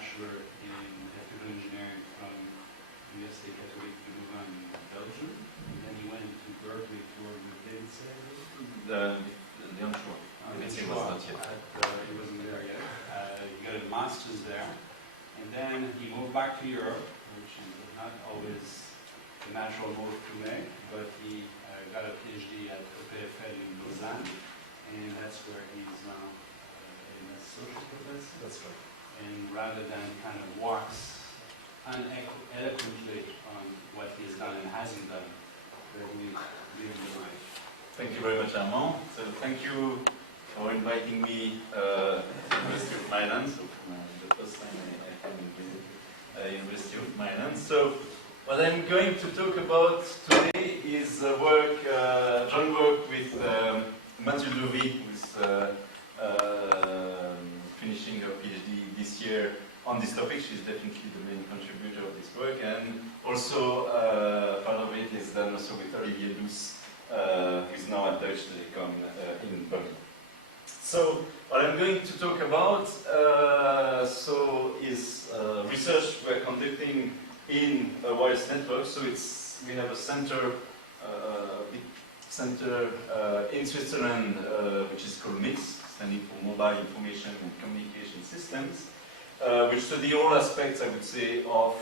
bachelor in electrical engineering from Université Catholique de Louvain in Belgium. And then he went to Berkeley for the onshore. He wasn't there yet. He got a master's there. And then he moved back to Europe, which is not always the natural move to make, but he got a PhD at EPFL in Lausanne, and that's where he's now an associate professor. That's right. And rather than kind of walks uneloquently on what he's done and hasn't done, let me give him the mic. Thank you very much, Armand. So thank you for inviting me to the University of Milan. So for the first time I came and visited the University of Milan. So what I'm going to talk about today is joint work with Mathieu Dovy, who's finishing her PhD this year on this topic. She's definitely the main contributor of this work, and also part of it is done also with Olivier Douce, who is now at Deutsche Telekom in Berlin. So what I'm going to talk about is research we're conducting in a wireless network. So we have a big center in Switzerland, which is called MIX, standing for Mobile Information and Communication Systems, which study all aspects, I would say, of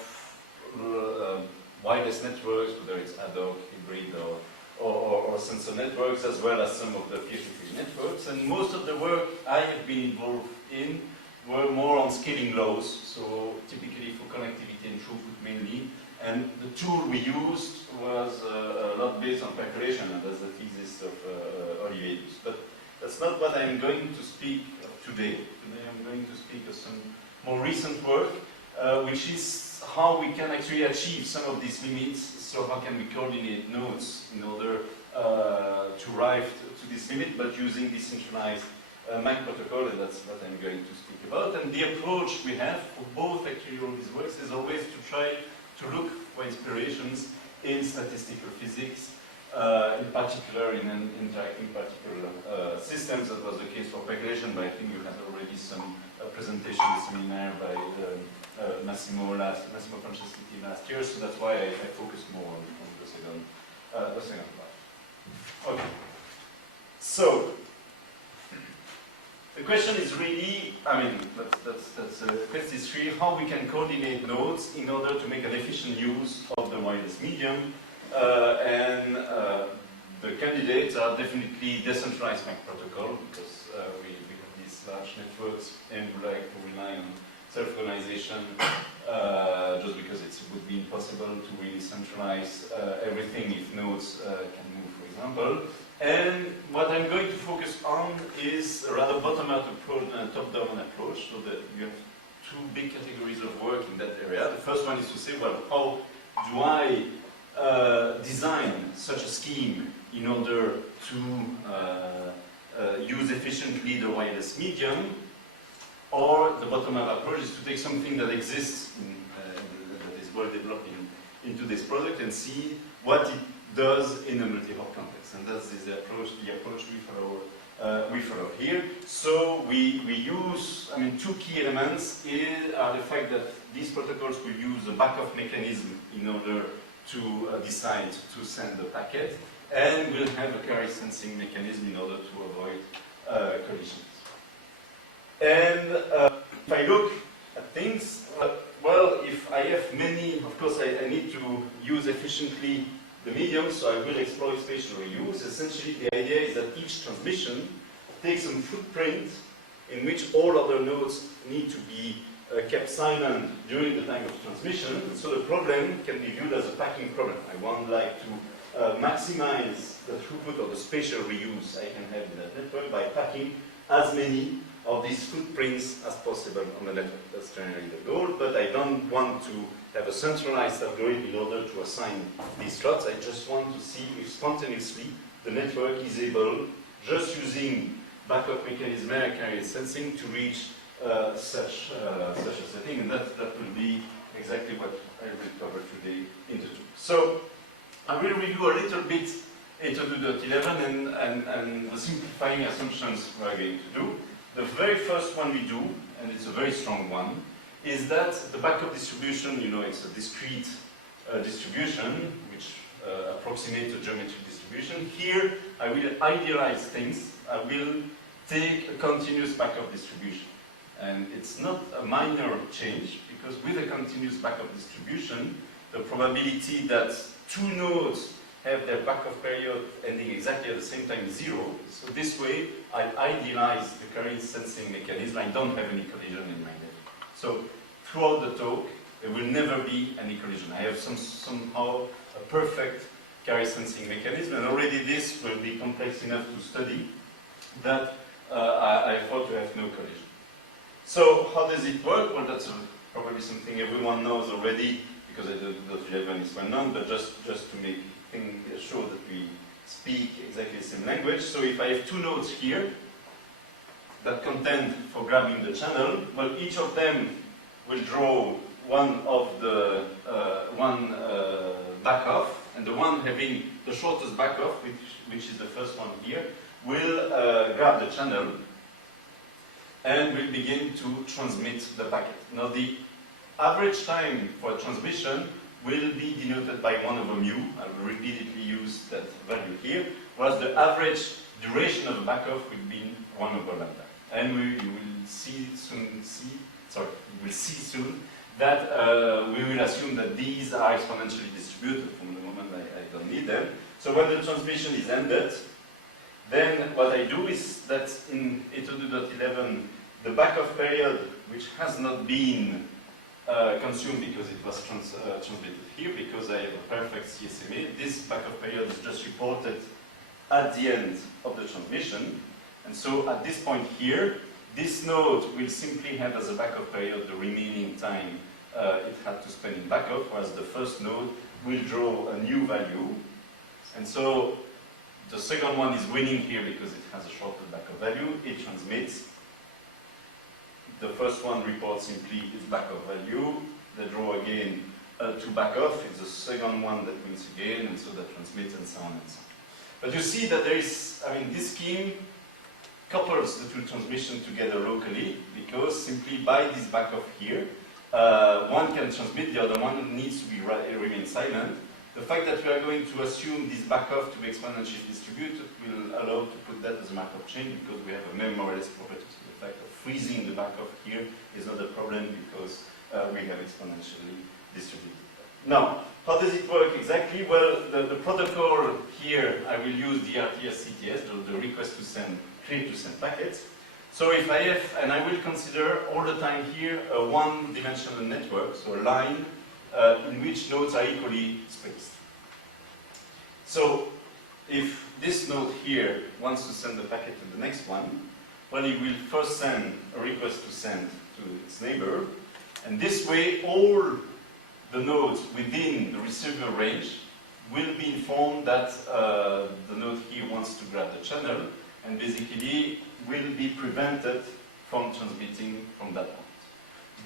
wireless networks, whether it's ad hoc, hybrid, or sensor networks, as well as some of the peer-to-peer networks. And most of the work I have been involved in were more on scaling laws, so typically for connectivity and throughput mainly. And the tool we used was a lot based on calculation, and that's the thesis of Olivier. But that's not what I'm going to speak of today. Today I'm going to speak of some more recent work, which is how we can actually achieve some of these limits. So how can we coordinate nodes in order to arrive to this limit, but using decentralized MAC protocol, and that's what I'm going to speak about. And the approach we have for both actually all these works is always to try to look for inspirations in statistical physics, in particular in interacting particle systems. That was the case for calculation, but I think you had already some presentation seminar by Massimo Franceschi last year, so that's why I focus more on the second part. Okay. So the question is really, that's question 3, how we can coordinate nodes in order to make an efficient use of the wireless medium, and the candidates are definitely decentralized MAC protocol, because we have these large networks and we like to rely on self-organization, just because it would be impossible to really centralize everything if nodes can move, for example. And what I'm going to focus on is a rather bottom-up approach and a top-down approach, so that you have two big categories of work in that area. The first one is to say, well, how do I design such a scheme in order to use efficiently the wireless medium? Or the bottom-up approach is to take something that exists, that is well developed into this product, and see what it does in a multi-hop context. And that's the approach we follow here. So we use, two key elements are the fact that these protocols will use a backup mechanism in order to decide to send the packet, and will have a carrier sensing mechanism in order to avoid collisions. And if I look at things, well, if I have many, of course I need to use efficiently the medium, so I will exploit spatial reuse. Essentially the idea is that each transmission takes some footprint in which all other nodes need to be kept silent during the time of transmission. So the problem can be viewed as a packing problem. I would like to maximize the throughput or the spatial reuse I can have in that network by packing as many of these footprints as possible on the network. That's generally the goal, but I don't want to have a centralized algorithm in order to assign these slots. I just want to see if spontaneously the network is able, just using backup mechanism and carrier sensing, to reach such a setting, and that will be exactly what I will cover today in the two. So I will review a little bit into 2.11 and the simplifying assumptions we are going to do. The very first one we do, and it's a very strong one, is that the backup distribution, you know, it's a discrete distribution which approximates a geometric distribution. Here, I will idealize things. I will take a continuous backup distribution. And it's not a minor change, because with a continuous backup distribution, the probability that two nodes have their backup period ending exactly at the same time is 0. So this way, I idealize the carry sensing mechanism. I don't have any collision in my network. So throughout the talk, there will never be any collision. I have somehow a perfect carry sensing mechanism, and already this will be complex enough to study that I thought to have no collision. So how does it work? Well, that's probably something everyone knows already, because .11 is well known, but just to make sure that we speak exactly the same language. So if I have two nodes here that contend for grabbing the channel, well, each of them will draw one of the backoff, and the one having the shortest backoff, which is the first one here, will grab the channel and will begin to transmit the packet. Now, the average time for transmission will be denoted by 1/mu. I will repeatedly use that value here, whereas the average duration of a backoff will be 1/lambda. And you will see soon that we will assume that these are exponentially distributed from the moment I don't need them. So when the transmission is ended, then what I do is that in E2.11, the backoff period, which has not been consumed because it was transmitted here, because I have a perfect CSMA, this backoff period is just reported at the end of the transmission. And so at this point here, this node will simply have as a backoff period the remaining time it had to spend in backoff, whereas the first node will draw a new value. And so the second one is winning here because it has a shorter backup value. It transmits. The first one reports simply its backup value. They draw again to backoff. It's the second one that wins again, and so that transmits, and so on and so on. But you see that there is, this scheme couples the two transmissions together locally, because simply by this backoff here, one can transmit, the other one needs to remain silent. The fact that we are going to assume this backoff to be exponentially distributed will allow to put that as a Markov chain, because we have a memoryless property. So the fact of freezing the backoff here is not a problem, because we have exponentially distributed. Now, how does it work exactly? Well, the protocol here, I will use the RTS CTS, the request to send, clear to send packets. So if I have, and I will consider all the time here a one-dimensional network, so a line in which nodes are equally spaced. So if this node here wants to send the packet to the next one, well, it will first send a request to send to its neighbor, and this way all the nodes within the receiver range will be informed that the node here wants to grab the channel, and basically will be prevented from transmitting from that point.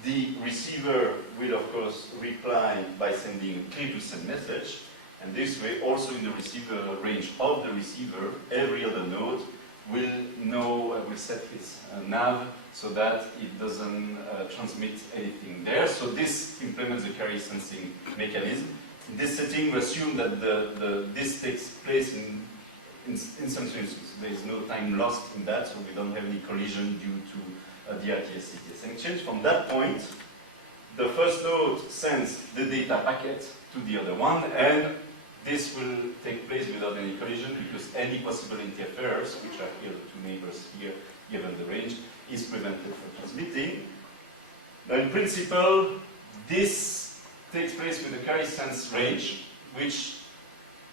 The receiver will, of course, reply by sending a clear to send message, and this way, also in the receiver range of the receiver, every other node will know, will set his nav so that it doesn't transmit anything there. So this implements the carry sensing mechanism. In this setting, we assume that this takes place in instantaneously. There is no time lost in that, so we don't have any collision due to the RTS-CTS exchange. From that point, the first node sends the data packet to the other one, and this will take place without any collision, because any possible interference, which are here the two neighbors here, given the range, is prevented from transmitting. Now, in principle, this takes place with the carry sense range, which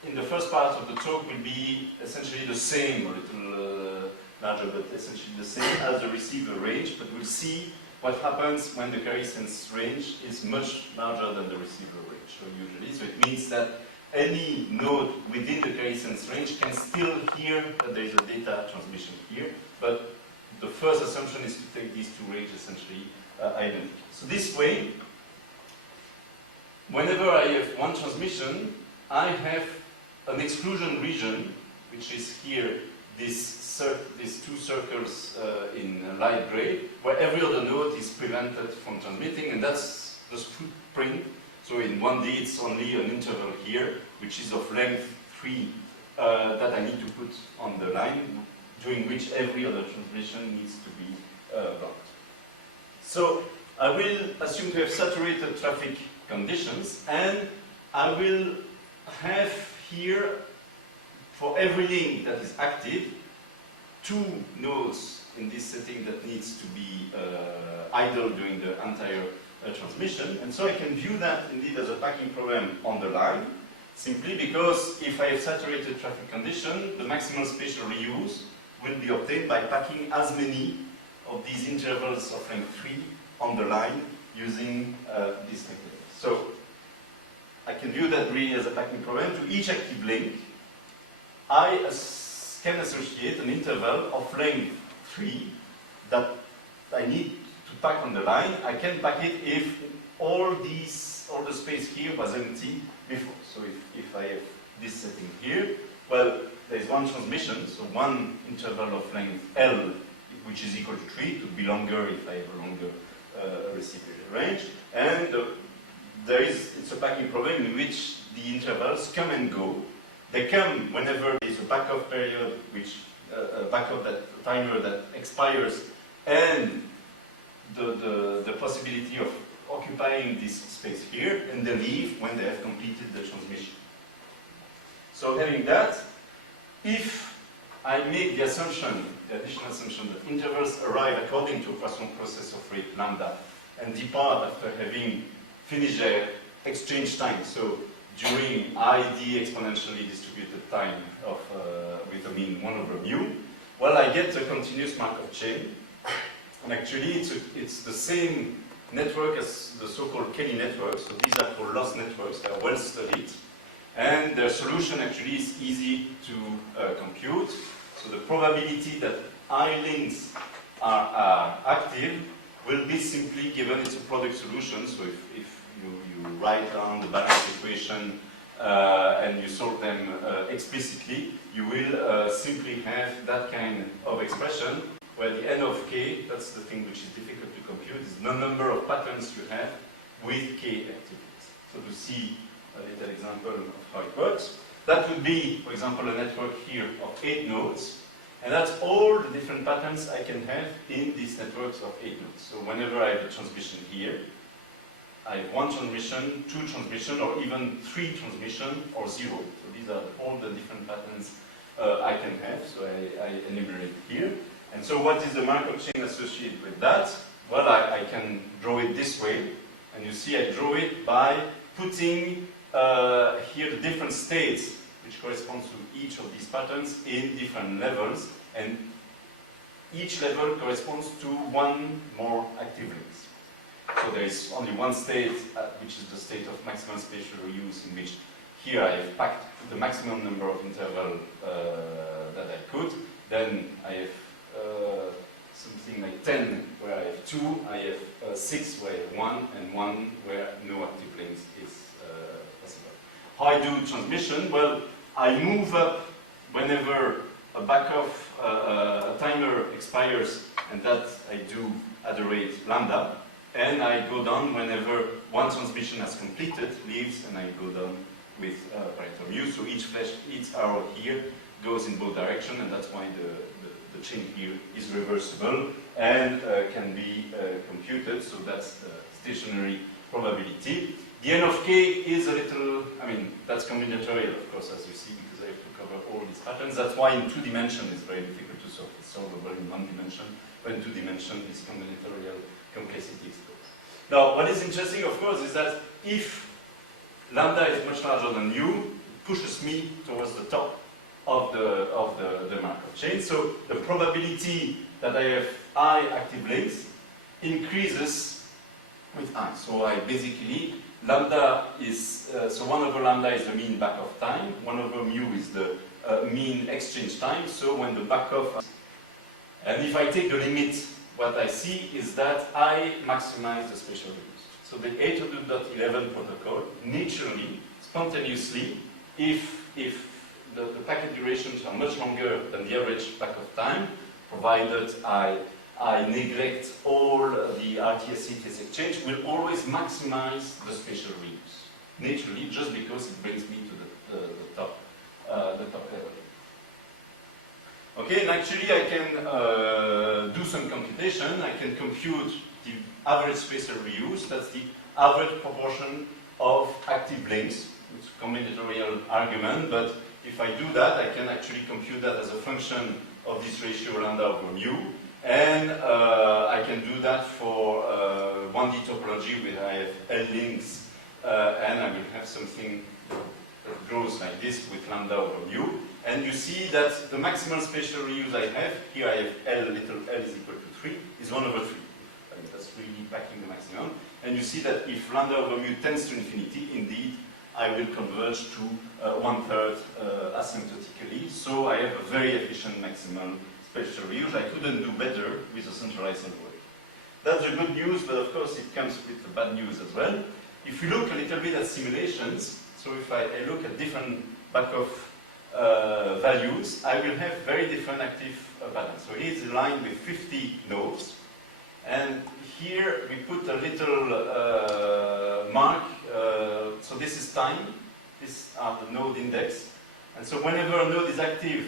in the first part of the talk will be essentially the same, a little larger, but essentially the same as the receiver range, but we'll see what happens when the carry sense range is much larger than the receiver range, so usually. So it means that any node within the carry sense range can still hear that there is a data transmission here, but the first assumption is to take these two ranges essentially identical. So this way, whenever I have one transmission, I have an exclusion region, which is here these two circles in light gray, where every other node is prevented from transmitting, and that's the footprint. So in 1D, it's only an interval here, which is of length 3 that I need to put on the line, during which every other transmission needs to be blocked. So I will assume to have saturated traffic conditions, and I will have here, for every link that is active, 2 nodes in this setting that needs to be idle during the entire transmission. And so I can view that indeed as a packing problem on the line, simply because if I have saturated traffic condition, the maximal spatial reuse will be obtained by packing as many of these intervals of length 3 on the line using this technique. So I can view that really as a packing problem. To each active link, I can associate an interval of length 3 that I need to pack on the line. I can pack it if all the space here was empty before. So if I have this setting here, well, there is one transmission, so one interval of length L, which is equal to 3, to be longer if I have a longer receiver range, and it's a packing problem in which the intervals come and go. They come whenever there is a backup period, which backup that timer that expires, and the possibility of occupying this space here, and they leave when they have completed the transmission. So having that, if I make the assumption, the additional assumption, that intervals arrive according to a Poisson process of rate lambda and depart after having finished their exchange time, so during ID exponentially distributed time of with a mean 1 over mu, well, I get a continuous Markov chain, and actually it's the same network as the so-called Kelly networks. So these are called loss networks. They are well studied, and their solution actually is easy to compute. So the probability that I links are active will be simply given. It's a product solution. So if you write down the balance equation and you solve them explicitly, you will simply have that kind of expression where the n of k, that's the thing which is difficult to compute, is the number of patterns you have with k activities. So to see a little example of how it works, that would be, for example, a network here of 8 nodes, and that's all the different patterns I can have in these networks of 8 nodes. So whenever I have a transmission here, I have 1 transmission, 2 transmission, or even 3 transmission, or 0. So these are all the different patterns I can have, so I enumerate here. And so what is the Markov chain associated with that? Well, I can draw it this way, and you see I draw it by putting here the different states which corresponds to each of these patterns in different levels, and each level corresponds to 1 more active links. So there is only one state, which is the state of maximum spatial reuse, in which here I have packed the maximum number of interval that I could. Then I have something like 10 where I have 2, I have 6 where I have 1, and 1 where no active links is possible. How I do transmission? Well, I move up whenever a backoff, a timer expires, and that I do at the rate lambda, and I go down whenever one transmission has completed, leaves, and I go down with parameter mu. So each arrow here goes in both directions, and that's why the chain here is reversible and can be computed. So that's the stationary probability. The n of k is a little, that's combinatorial, of course, as you see, because I have to cover all these patterns. That's why in 2 dimensions it's very difficult to solve. It's solvable in 1 dimension, but in 2 dimensions this combinatorial complexity is close. Now, what is interesting, of course, is that if lambda is much larger than mu, it pushes me towards the top of the Markov chain. So the probability that I have I active links increases with I. So I basically, lambda is, so 1 over lambda is the mean backoff time, 1 over mu is the mean exchange time. So when the backoff, and if I take the limit, what I see is that I maximize the spatial reuse. So the 802.11 protocol, naturally, spontaneously, if the packet durations are much longer than the average backoff time, provided I neglect all the RTS-CTS exchange, will always maximize the spatial reuse, naturally, just because it brings me to the top level. Okay, and actually I can do some computation. I can compute the average spatial reuse. That's the average proportion of active links. It's a combinatorial argument, but if I do that, I can actually compute that as a function of this ratio lambda over mu. And I can do that for 1D topology where I have L links, and I will have something that grows like this with lambda over mu. And you see that the maximal spatial reuse I have, here I have L, little l is equal to 3, is 1 over 3. I mean, that's really packing the maximum. And you see that if lambda over mu tends to infinity, indeed, I will converge to 1/3 asymptotically. So I have a very efficient maximal spatial reuse. I couldn't do better with a centralized network. That's the good news, but of course it comes with the bad news as well. If you look a little bit at simulations, so if I look at different backoff values, I will have very different active patterns. So here's a line with 50 nodes, and here we put a little mark, so this is time, these are the node index, and so whenever a node is active,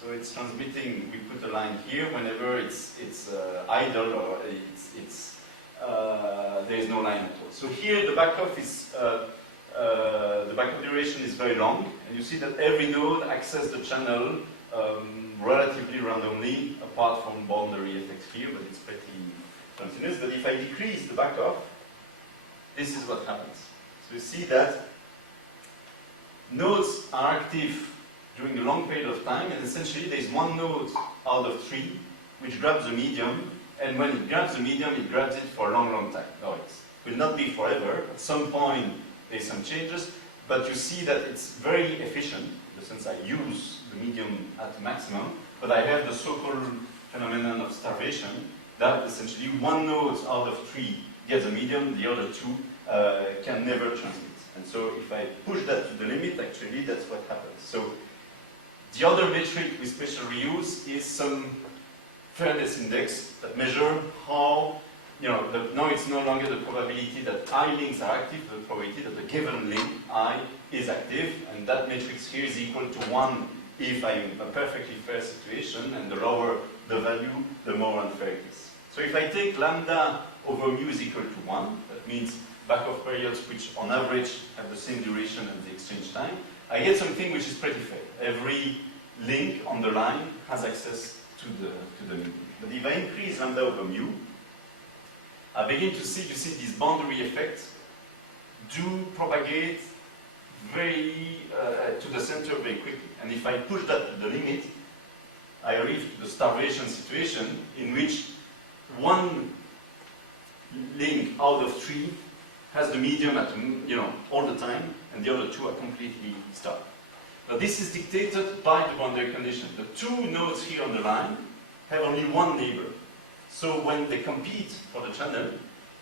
so it's transmitting, we put a line here, whenever it's idle or there is no line at all. So here the backoff is, the backup duration is very long, and you see that every node accesses the channel relatively randomly, apart from boundary effects here, but it's pretty continuous. But if I decrease the backup, this is what happens. So you see that nodes are active during a long period of time, and essentially there is one node out of 3 which grabs the medium, and when it grabs the medium, it grabs it for a long, long time. Now it will not be forever. At some point, there's some changes, but you see that it's very efficient, in the sense I use the medium at the maximum, but I have the so-called phenomenon of starvation, that essentially one node out of 3 gets a medium, the other 2 can never transmit. And so if I push that to the limit, actually that's what happens. So the other metric with spatial reuse is some fairness index that measure how, now it's no longer the probability that I links are active, the probability that a given link I is active, and that matrix here is equal to 1 if I'm in a perfectly fair situation, and the lower the value, the more unfair it is. So if I take lambda over mu is equal to 1, that means backoff periods which on average have the same duration as the exchange time, I get something which is pretty fair. Every link on the line has access to the medium. But if I increase lambda over mu, I begin to see, these boundary effects do propagate very to the center very quickly. And if I push that to the limit, I arrive to the starvation situation in which one link out of 3 has the medium at all the time, and the other 2 are completely starved. Now this is dictated by the boundary condition. The 2 nodes here on the line have only one neighbor. So when they compete for the channel,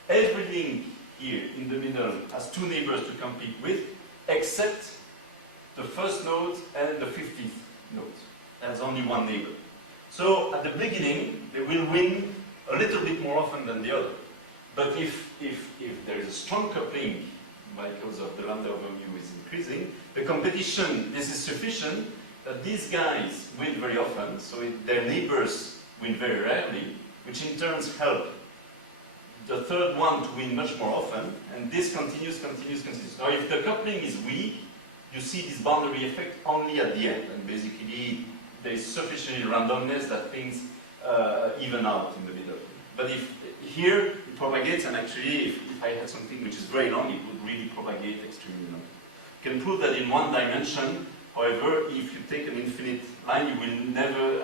every link here in the middle has 2 neighbors to compete with, except the first node and the 15th node. There's only one neighbor. So at the beginning, they will win a little bit more often than the other. But if there is a strong coupling, because of the lambda over mu is increasing, the competition, this is sufficient that these guys win very often, so their neighbors win very rarely, which in turn help the third one to win much more often, and this continues. Now if the coupling is weak, you see this boundary effect only at the end, and basically there is sufficient randomness that things even out in the middle. But if here it propagates, and actually if I had something which is very long, it would really propagate extremely long. You can prove that in one dimension. However, if you take an infinite line, you will never,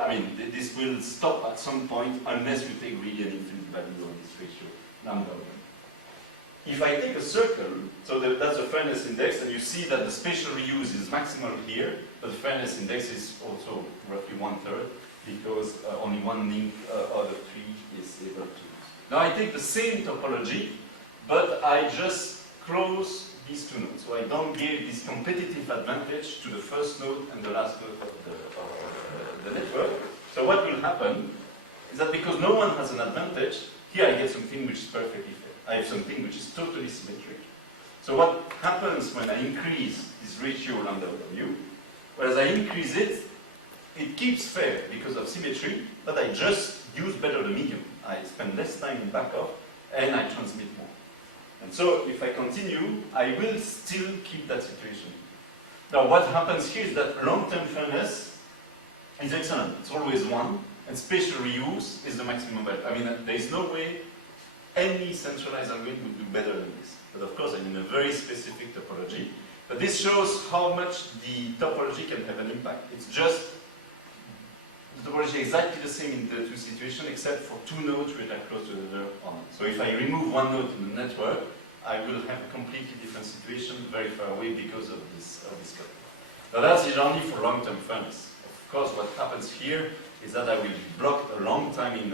this will stop at some point unless you take really an infinite value on this ratio, lambda over. If I take a circle, so that's the fairness index, and you see that the spatial reuse is maximal here, but the fairness index is also roughly 1/3, because only one link out of 3 is able to use. Now I take the same topology, but I just close these two nodes. So I don't give this competitive advantage to the first node and the last node of the network. So what will happen is that because no one has an advantage, here I get something which is perfectly fair. I have something which is totally symmetric. So what happens when I increase this ratio lambda over mu? Well, as I increase it, it keeps fair because of symmetry, but I just use better the medium. I spend less time in backup, and I transmit more. And so, if I continue, I will still keep that situation. Now, what happens here is that long-term fairness is excellent. It's always 1, and spatial reuse is the maximum value. I mean, there is no way any centralized algorithm would do better than this. But of course, I'm in a very specific topology. But this shows how much the topology can have an impact. It's just the topology is exactly the same in the two situations, except for two nodes which are close to the other or not. So if I remove one node in the network, I will have a completely different situation very far away because of this cut. Now that's only for long-term fairness. Of course, what happens here is that I will be blocked a long time in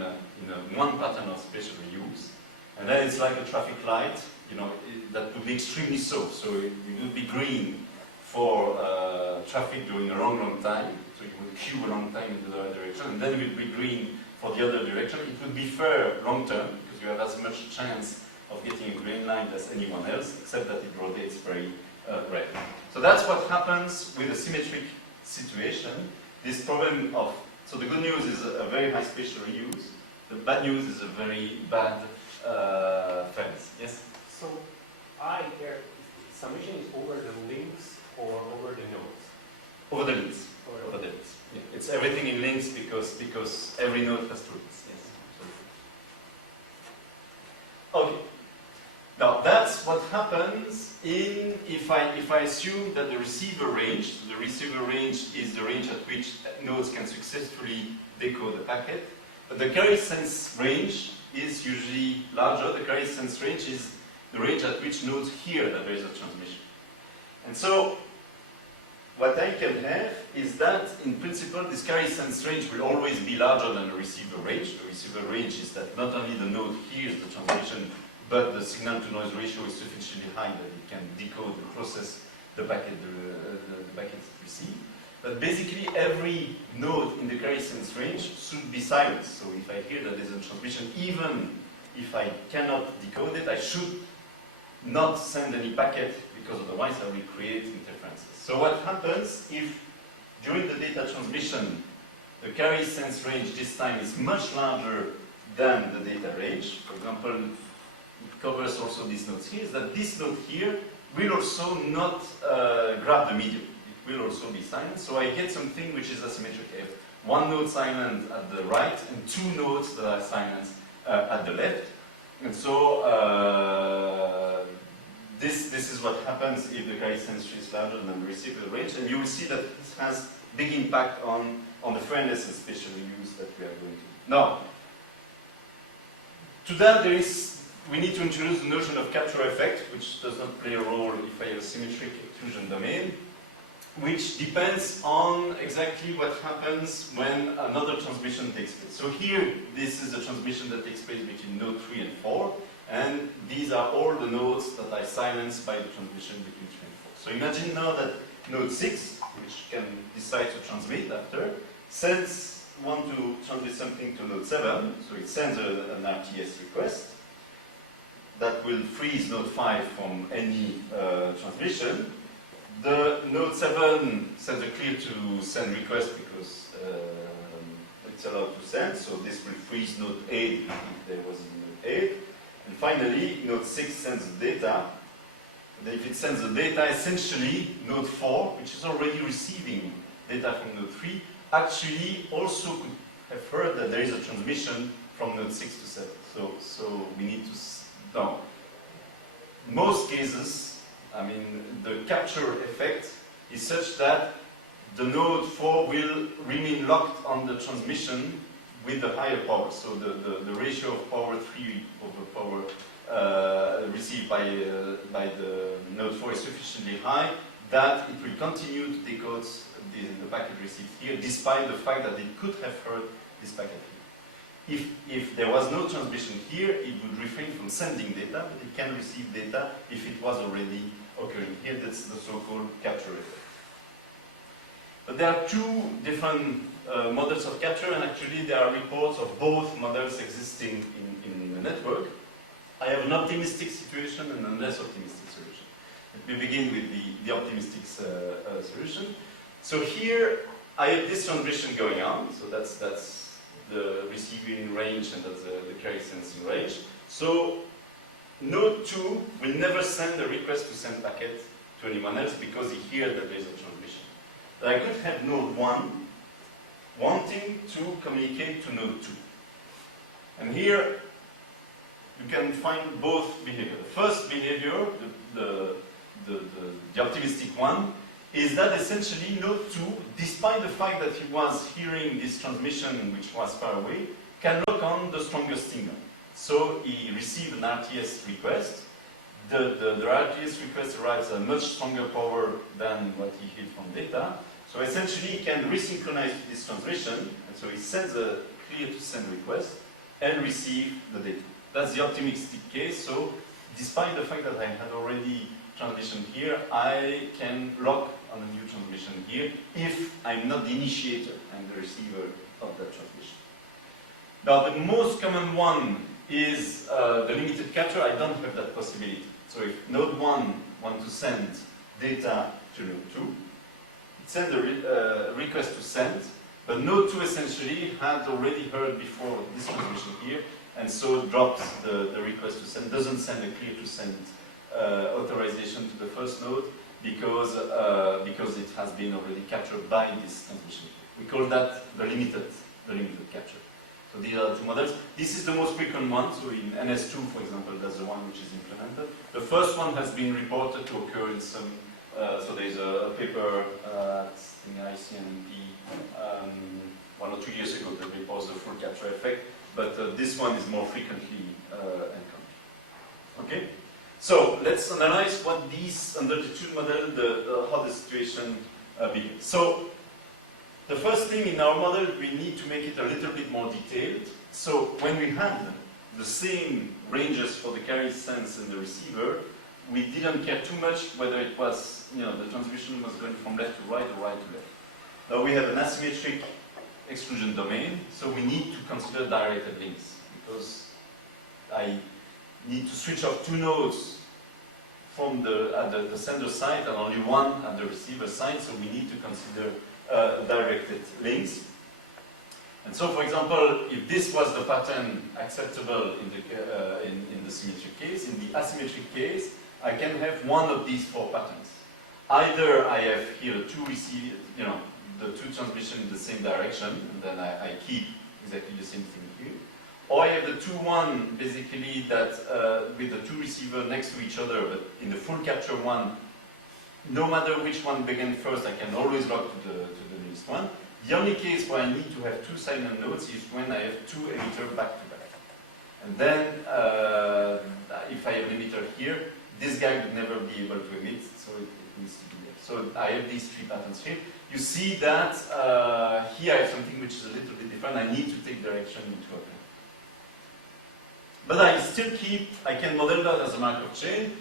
one pattern of spatial reuse, and then it's like a traffic light. You know, that would be extremely so. So it would be green for traffic during a long time. So you would queue a long time in the other direction, and then it would be green for the other direction. It would be fair long term because you have as much chance of getting a green line as anyone else, except that it rotates very red. So that's what happens with a symmetric situation. This problem of, so the good news is a very high spatial reuse. The bad news is a very bad fairness. Yes? So summation is over the links or over the nodes? Over the links. Over the links. Yeah. It's everything in links because every node has two links. Yes. Okay. Now that's what happens if I assume that the receiver range is the range at which nodes can successfully decode a packet. But the carry sense range is usually larger. The carry sense range is the range at which nodes hear that there is a transmission. And so what I can have is that, in principle, this carry sense range will always be larger than the receiver range. The receiver range is that not only the node hears the transmission, but the signal-to-noise ratio is sufficiently high that it can decode and process the packet received. But basically, every node in the carry sense range should be silenced. So if I hear that there's a transmission, even if I cannot decode it, I should not send any packet, because otherwise I will create interferences. So what happens if during the data transmission the carry sense range this time is much larger than the data range? For example, it covers also these nodes here, is that this node here will also not grab the medium. It will also be silent, so I get something which is asymmetric. I have one node silent at the right and two nodes that are silent at the left. And so this is what happens if the carry sense is larger than the receiver range, and you will see that this has big impact on the fairness and spatial use that we are going to. Now, to that we need to introduce the notion of capture effect, which does not play a role if I have a symmetric exclusion domain, which depends on exactly what happens when another transmission takes place. So here, this is the transmission that takes place between node 3 and 4, and these are all the nodes that are silenced by the transmission between 3 and 4. So imagine now that node 6, which can decide to transmit after, wants to transmit something to node 7, so it sends an RTS request that will freeze node 5 from any transmission. The node 7 sends a clear to send request because it's allowed to send, so this will freeze node 8 if there was a node 8. And finally, node 6 sends the data. And if it sends the data, essentially, node 4, which is already receiving data from node 3, actually also could have heard that there is a transmission from node 6 to 7. So we need to... Now, in most cases, I mean, the capture effect is such that the node 4 will remain locked on the transmission with the higher power. So the ratio of power 3 over power received by the node 4 is sufficiently high that it will continue to decode the packet received here, despite the fact that it could have heard this packet here. If there was no transmission here, it would refrain from sending data, but it can receive data if it was already That's the so-called capture effect. But there are two different models of capture, and actually there are reports of both models existing in the network. I have an optimistic situation and a less optimistic solution. Let me begin with the optimistic solution. So here I have this transmission going on, so that's the receiving range and that's the carrier sensing range. So node 2 will never send a request to send packet to anyone else because he hears that there is a transmission. But I could have node 1 wanting to communicate to node 2. And here you can find both behavior. The first behavior, the optimistic one, is that essentially node 2, despite the fact that he was hearing this transmission which was far away, can lock on the strongest signal. So he received an RTS request. The RTS request arrives at a much stronger power than what he hit from data. So essentially he can resynchronize this transmission, and so he sends a clear to send request and receive the data. That's the optimistic case. So despite the fact that I had already transmission here, I can lock on a new transmission here if I'm not the initiator, I'm the receiver of that transmission. Now the most common one is the limited capture. I don't have that possibility. So if node 1 wants to send data to node 2, it sends a request to send, but node 2 essentially had already heard before this transmission here, and so drops the request to send, doesn't send a clear to send authorization to the first node because it has been already captured by this transmission. We call that the limited capture. So these are the two models. This is the most frequent one. So in NS2, for example, that's the one which is implemented. The first one has been reported to occur in some. So there's a paper at ICNP 1 or 2 years ago that reports the full capture effect. But this one is more frequently encountered. Okay. So let's analyze what these under the two model, how the situation begins. So the first thing in our model, we need to make it a little bit more detailed. So when we had the same ranges for the carrier sense and the receiver, we didn't care too much whether it was, the transmission was going from left to right or right to left. Now we have an asymmetric exclusion domain, so we need to consider directed links because I need to switch off two nodes from at the sender side and only one at the receiver side, so we need to consider directed links. And so, for example, if this was the pattern acceptable in the symmetric case, in the asymmetric case, I can have one of these four patterns. Either I have here two receive, the two transmission in the same direction, and then I keep exactly the same thing here. Or I have the 2-1 basically that with the two receivers next to each other, but in the full capture one, no matter which one began first, I can always lock to the nearest one. The only case where I need to have two silent nodes is when I have two emitters back to back. And then if I have an emitter here, this guy would never be able to emit, so it needs to be there. So I have these three patterns here. You see that here I have something which is a little bit different. I need to take direction into account. But I can model that as a Markov chain.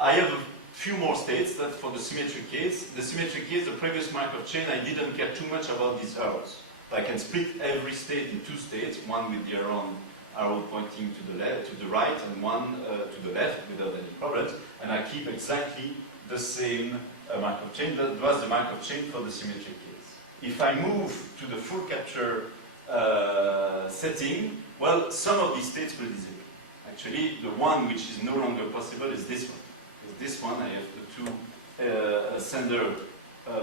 I have a few more states that for the symmetric case. The symmetric case, the previous Markov chain, I didn't care too much about these arrows. I can split every state in two states, one with the arrow pointing to the left, to the right, and one to the left without any problems. And I keep exactly the same Markov chain. That was the Markov chain for the symmetric case. If I move to the full capture setting, well, some of these states will disappear. Actually, the one which is no longer possible is this one. Because this one, I have the two sender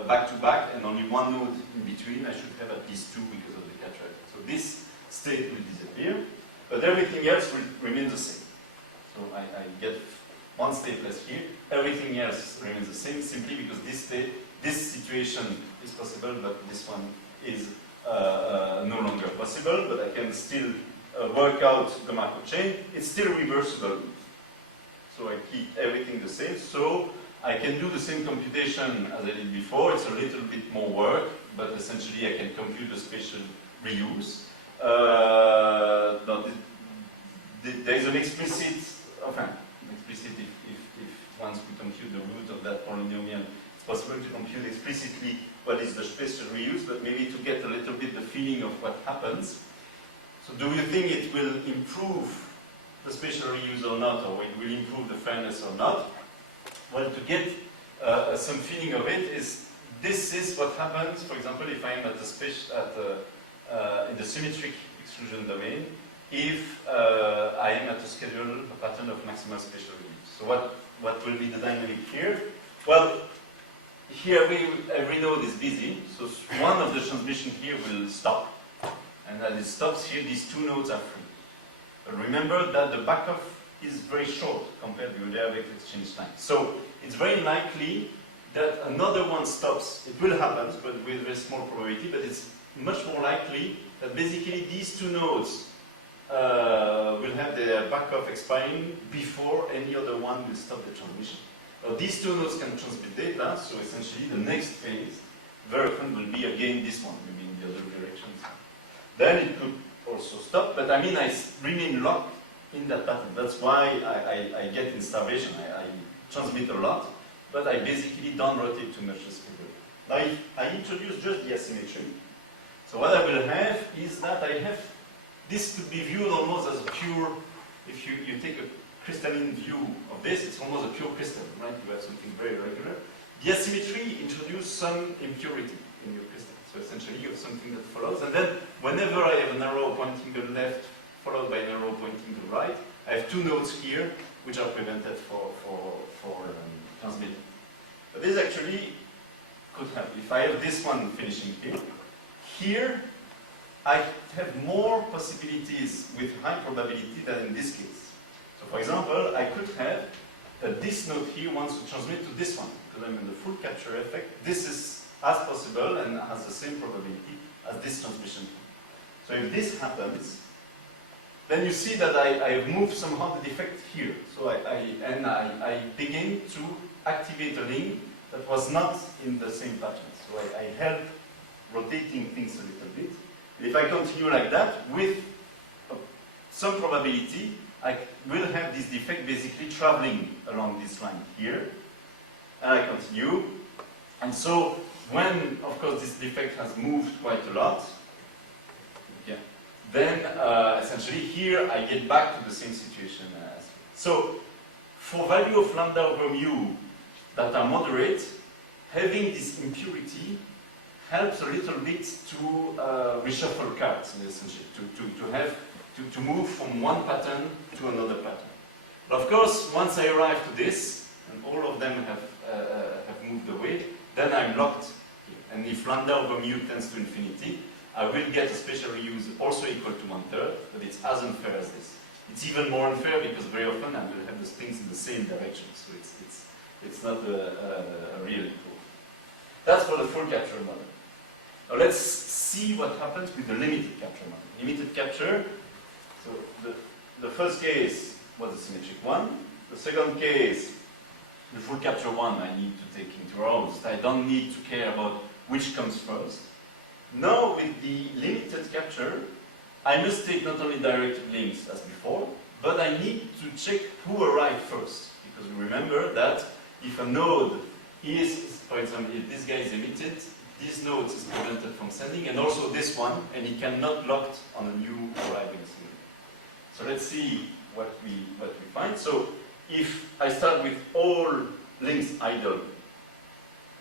back to back and only one node in between. I should have at least two because of the capture. So this state will disappear, but everything else will remain the same. So I get one state less here. Everything else remains the same simply because this situation is possible, but this one is no longer possible. But I can still work out the Markov chain. It's still reversible. So I keep everything the same. So I can do the same computation as I did before. It's a little bit more work, but essentially I can compute the spatial reuse. There is an explicit, if once we compute the root of that polynomial, it's possible to compute explicitly what is the spatial reuse, but maybe to get a little bit the feeling of what happens. So do you think it will improve the spatial reuse or not, or it will improve the fairness or not? Well, to get some feeling of it is, this is what happens, for example, if I am at in the symmetric exclusion domain, if I am at a schedule, a pattern of maximal spatial reuse. So what will be the dynamic here? Well, here every node is busy, so one of the transmission here will stop. And as it stops here, these two nodes are free. But remember that the backoff is very short compared with the direct exchange time. So it's very likely that another one stops. It will happen, but with very small probability, but it's much more likely that basically these two nodes will have their backoff expiring before any other one will stop the transmission. Now, these two nodes can transmit data, so essentially the next phase very often will be again this one, maybe in the other direction. Then it could also stop, but I mean I remain locked in that pattern. That's why I get in starvation. I transmit a lot, but I basically don't rotate too much the schedule. Now if I introduce just the asymmetry, so what I will have is that I have, this could be viewed almost as a pure, if you take a crystalline view of this, it's almost a pure crystal, right? You have something very regular. The asymmetry introduces some impurity in your crystal. So essentially you have something that follows, and then whenever I have an arrow pointing to the left followed by an arrow pointing to the right, I have two nodes here which are prevented for transmitting. But this actually could happen. If I have this one finishing here I have more possibilities with high probability than in this case. So for example, I could have that this node here wants to transmit to this one, because I'm in the full capture effect. This is as possible and has the same probability as this transmission. So if this happens, then you see that I have moved somehow the defect here. So I begin to activate a link that was not in the same pattern. So I help rotating things a little bit. If I continue like that, with some probability, I will have this defect basically traveling along this line here. And I continue. And so when, of course, this defect has moved quite a lot, yeah, then essentially here I get back to the same situation as. So for value of lambda over mu that are moderate, having this impurity helps a little bit to reshuffle cards, essentially, to move from one pattern to another pattern. But of course, once I arrive to this, and all of them have moved away, then I'm locked here. And if lambda over mu tends to infinity, I will get a spatial reuse also equal to 1/3, but it's as unfair as this. It's even more unfair because very often I will have the things in the same direction, so it's not a real equal. That's for the full capture model. Now let's see what happens with the limited capture model. Limited capture, so the first case was a symmetric one. The second case, the full capture one, I need to take into account. I don't need to care about which comes first. Now with the limited capture, I must take not only directed links as before, but I need to check who arrived first. Because remember that if a node is, for example, if this guy is emitted, this node is prevented from sending, and also this one, and it cannot locked on a new arriving signal. So let's see what we find. So if I start with all links idle,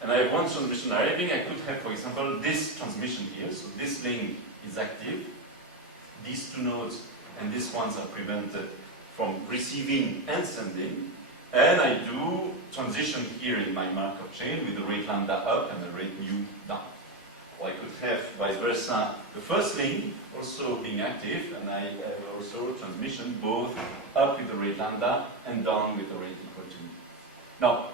and I have one transmission arriving, I could have, for example, this transmission here. So this link is active. These two nodes and these ones are prevented from receiving and sending. And I do transition here in my Markov chain with the rate lambda up and the rate mu down. Or I could have vice versa, the first link also being active, and I have also transmission both up with the rate lambda and down with the rate equal to mu. Now,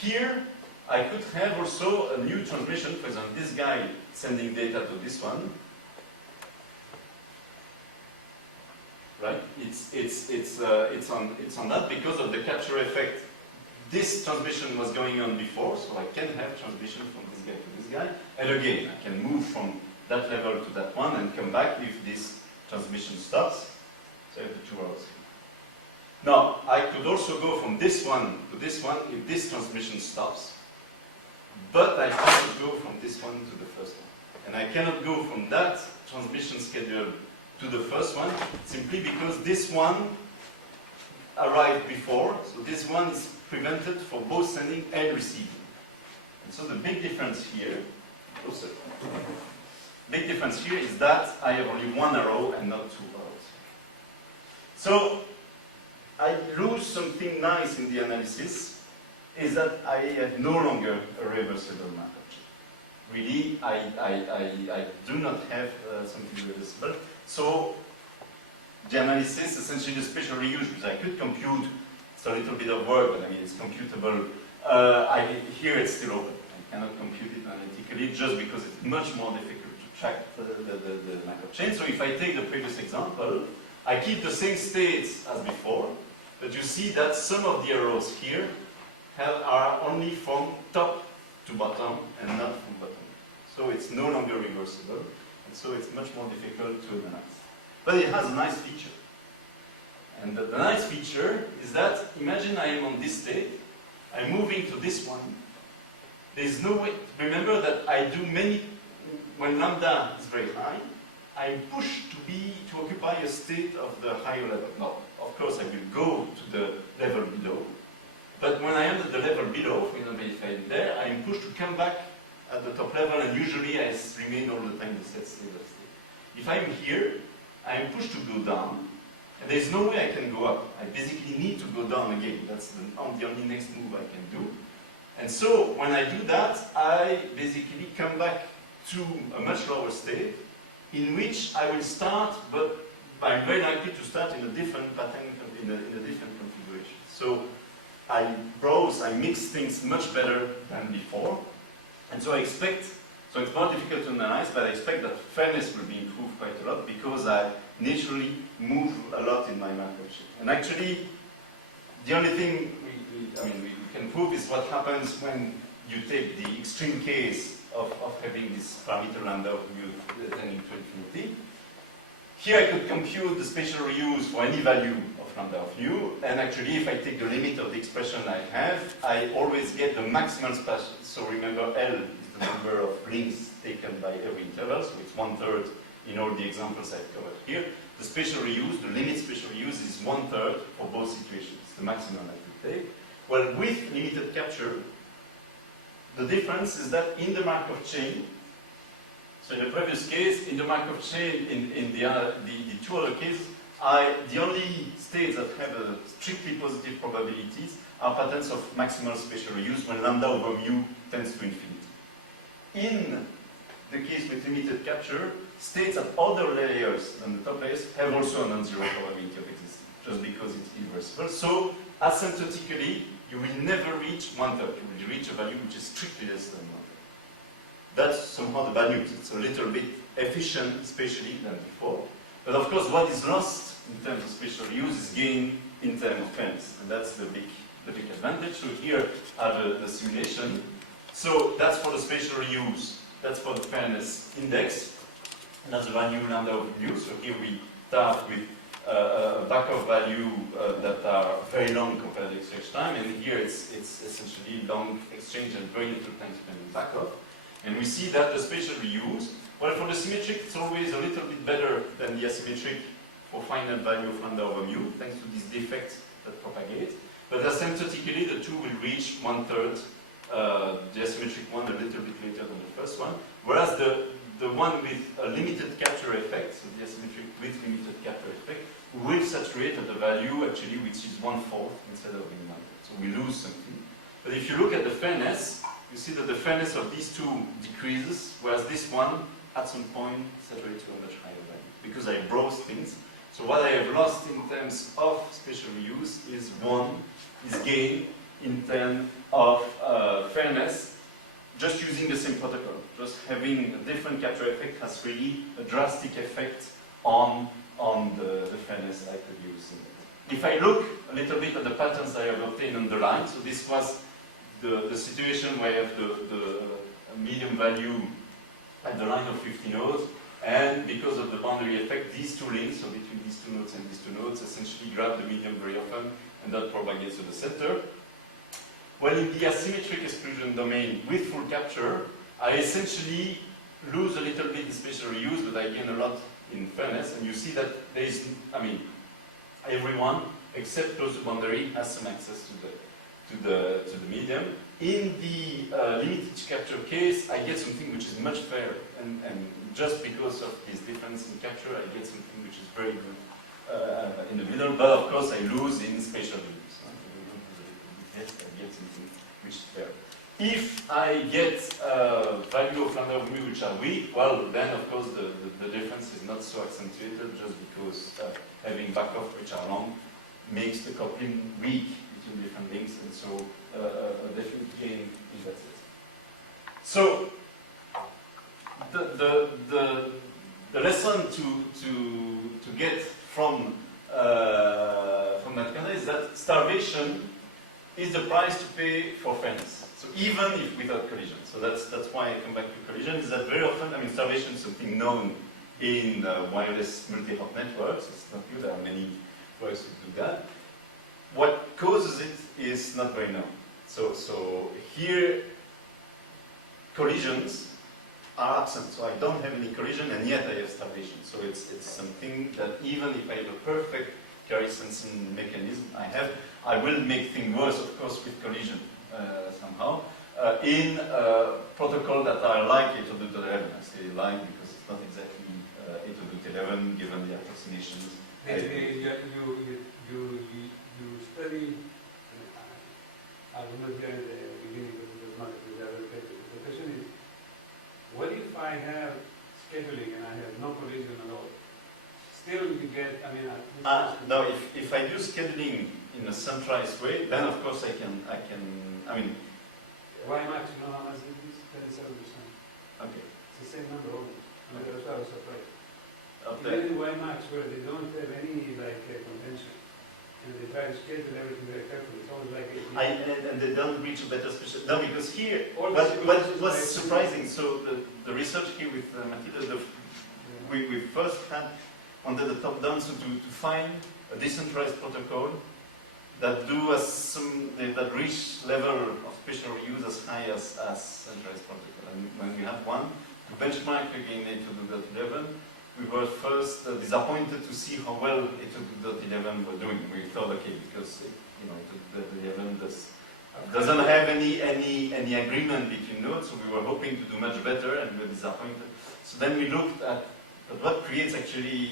here I could have also a new transmission, for example, this guy sending data to this one. Right? It's on that because of the capture effect. This transmission was going on before, so I can have transmission from this guy to this guy. And again, I can move from that level to that one and come back if this transmission stops. So I have the two rows. Now, I could also go from this one to this one if this transmission stops, but I cannot go from this one to the first one. And I cannot go from that transmission schedule to the first one simply because this one arrived before, so this one is prevented for both sending and receiving. And so the big difference here, is that I have only one arrow and not two arrows. So I lose something nice in the analysis, is that I have no longer a reversible Markov chain. Really, I do not have something reversible. So the analysis, essentially the spatial reuse, because I could compute, it's a little bit of work, but I mean it's computable. Here it's still open. I cannot compute it analytically just because it's much more difficult to track the Markov chain. So if I take the previous example, I keep the same states as before, but you see that some of the arrows here are only from top to bottom and not from bottom. So it's no longer reversible, and so it's much more difficult to analyze. But it has a nice feature. And the nice feature is that, imagine I am on this state, I'm moving to this one. There's no way, remember that I do many, when lambda is very high, I'm pushed to occupy a state of the higher level. Now, of course, I will go to the level below. But when I am at the level below, for example, if I'm there, I'm pushed to come back at the top level, and usually I remain all the time in the stable state. If I'm here, I'm pushed to go down, and there's no way I can go up. I basically need to go down again. That's the only next move I can do. And so, when I do that, I basically come back to a much lower state, in which I will start, but I'm very likely to start in a different pattern, in a different configuration. So I browse, I mix things much better than before, and so I expect, so it's more difficult to analyze, but I expect that fairness will be improved quite a lot because I naturally move a lot in my Markov chain. And actually, the only thing we can prove is what happens when you take the extreme case of having this parameter lambda of mu tending to infinity. Here I could compute the spatial reuse for any value of lambda of mu, and actually if I take the limit of the expression I have, I always get the maximal spatial. So remember L is the number of links taken by every interval, so it's 1/3 in all the examples I've covered here. The spatial reuse, the limit spatial reuse is 1/3 for both situations, the maximum I could take. Well, with limited capture, the difference is that in the Markov chain, so in the previous case, in the Markov chain, in the two other cases, the only states that have a strictly positive probabilities are patterns of maximal spatial reuse when lambda over mu tends to infinity. In the case with limited capture, states at other layers than the top layers have also a non-zero probability of existing, just because it's irreversible. So, asymptotically, you will never reach 1/3. You will reach a value which is strictly less than 1/3. That's somehow the bad news. It's a little bit efficient spatially than before. But of course, what is lost in terms of spatial reuse is gained in terms of fairness. And that's the big advantage. So here are the simulation. So that's for the spatial reuse. That's for the fairness index. And that's the value lambda of mu. So here we start with a backup value that are very long compared to exchange time, and here it's essentially long exchange and very little time spent in backup. And we see that the spatial reuse, well, for the symmetric, it's always a little bit better than the asymmetric for finite value of lambda over mu, thanks to these defects that propagate. But asymptotically, the two will reach 1/3, the asymmetric one a little bit later than the first one, whereas the one with a limited capture effect, so the asymmetric with limited capture effect, will saturate at the value actually which is 1/4 instead of being 1/3. So we lose something. But if you look at the fairness, you see that the fairness of these two decreases, whereas this one at some point saturates to a much higher value because I browse things. So what I have lost in terms of spatial reuse is gain in terms of fairness, just using the same protocol. Just having a different capture effect has really a drastic effect on the fairness I could use. If I look a little bit at the patterns I have obtained on the line, so this was the situation where I have the medium value at the line of 50 nodes. And because of the boundary effect, these two links, so between these two nodes and these two nodes, essentially grab the medium very often, and that propagates to the center. Well, in the asymmetric exclusion domain with full capture, I essentially lose a little bit in spatial reuse, but I gain a lot in fairness. And you see that there is, I mean, everyone except close to boundary has some access to the medium. In the limited capture case, I get something which is much fairer, and just because of this difference in capture, I get something which is very good in the middle. But of course, I lose in spatial reuse. I get something which is fair. If I get value of lambda of mu which are weak, well, then of course the difference is not so accentuated, just because having backoff which are long makes the coupling weak between different links, and so a definite gain in that sense. So the lesson to get from that kind is that starvation is the price to pay for fairness. So even if without collision. So that's why I come back to collision, is that very often, I mean, starvation is something known in wireless multi-hop networks. It's not new, there are many ways to do that. What causes it is not very known. So here, collisions are absent. So I don't have any collision, and yet I have starvation. So it's something that even if I have a perfect carrier sensing mechanism, I will make things worse, of course, with collision somehow. In protocol that are like 802.11. I say like because it's not exactly 802.11 given the approximations. You study, I will not get in the beginning because it was not the other paper. The question is, what if I have scheduling and I have no collision at all? Still you get, I mean... No, if I do scheduling in a centralized way, then of course I can, I mean... Why max, you know how much it is? 37%. Okay. It's the same number almost. I mean, that's why I was surprised. Okay. Even Y max where they don't have any convention, and they try to schedule everything very carefully, it's always like... And they don't reach a better special... No, because here, All what the was surprising, so the research here with Matilda, we first had under the top down, so to find a decentralized protocol that that reach level of spatial reuse as high as centralized protocol. And when we had one, to benchmark again 802.11, we were first disappointed to see how well 802.11 were doing. We thought, okay, because 802.11 doesn't have any agreement between nodes, so we were hoping to do much better, and we were disappointed. So then we looked at what creates actually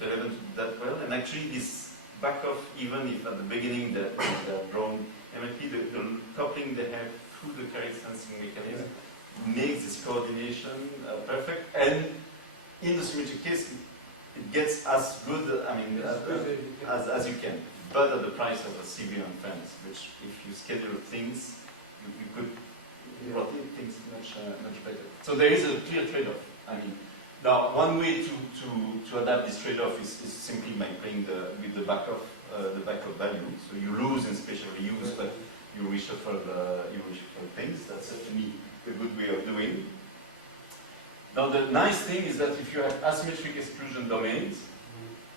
802.11 to do that well, and actually this backoff, even if at the beginning they're drawn MLP, the coupling they have through the carrier sensing mechanism makes this coordination perfect, and in the symmetric case, it gets as good, I mean, as you can, but at the price of a severe unfairness, which if you schedule things, you could rotate things much better. So there is a clear trade-off. I mean, now one way to adapt this trade-off is simply by playing with the backoff value. So you lose in spatial reuse, but you reshuffle things. That's certainly a good way of doing. Now the nice thing is that if you have asymmetric exclusion domains,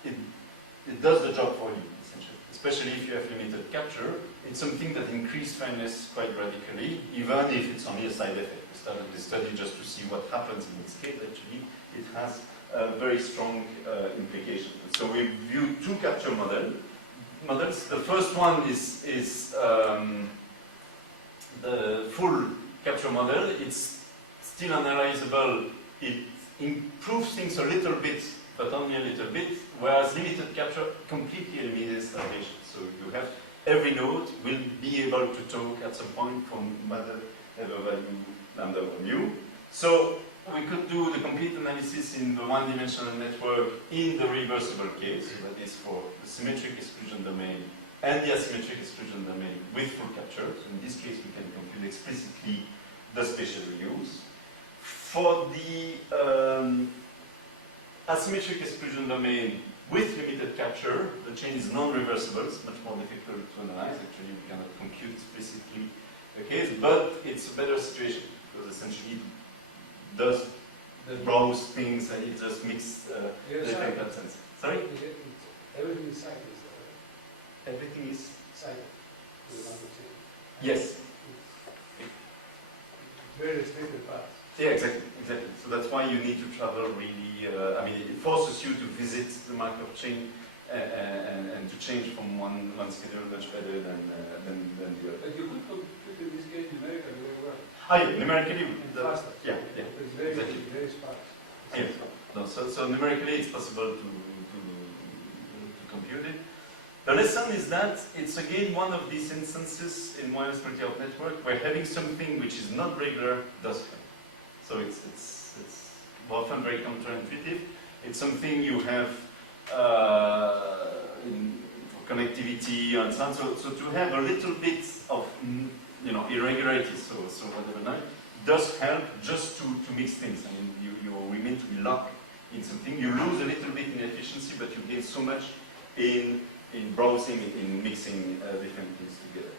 it does the job for you, essentially. Especially if you have limited capture, it's something that increases fairness quite radically, even if it's only a side effect. We started this study just to see what happens in this case. Actually, it has a very strong implication. So we view two capture models. The first one is the full capture model. It's still analyzable. It improves things a little bit, but only a little bit, whereas limited capture completely eliminates starvation. So you have every node will be able to talk at some point from whatever value lambda or mu. So we could do the complete analysis in the one-dimensional network in the reversible case, that is for the symmetric exclusion domain and the asymmetric exclusion domain with full capture. So in this case, we can compute explicitly the spatial reuse. For the asymmetric exclusion domain with limited capture, the chain is non-reversible. It's much more difficult to analyze. Actually, we cannot compute explicitly the case, but it's a better situation because essentially it does browse things, and it just makes Yes, different patterns. Sorry? Everything is cyclic, right? Everything is? Cyclic. You want to say. Yes. It's very restricted path. Yeah, exactly, exactly. So that's why you need to travel really, I mean, it forces you to visit the Markov chain and to change from one schedule much better than the other. But you could compute in this case numerically very well. Ah, yeah, numerically, And faster. yeah, yeah. It's very, exactly. very sparse. Yeah. No, so numerically it's possible to compute it. The lesson is that it's again one of these instances in wireless multi-hop network where having something which is not regular does help. So it's often very counterintuitive. It's something you have for connectivity and so on. So to have a little bit of irregularity, so whatever now, does help just to mix things. I mean, you remain to be locked in something. You lose a little bit in efficiency, but you gain so much in browsing, in mixing different things together.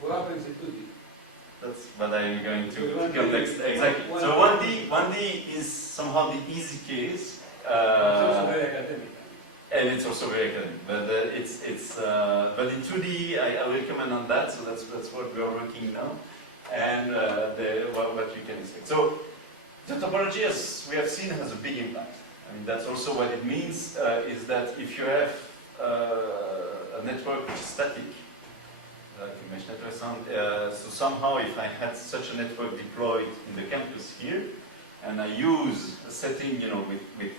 What happens in 2D? That's what I'm going to So come next. Exactly. So 1D is somehow the easy case. It's also very academic. And it's also very academic. But but in 2D, I will comment on that. So that's what we are working now, and what you can expect. So the topology, as we have seen, has a big impact. I mean, that's also what it means. Is that if you have a network which is static, like a mesh network sound, so somehow if I had such a network deployed in the campus here, and I use a setting, with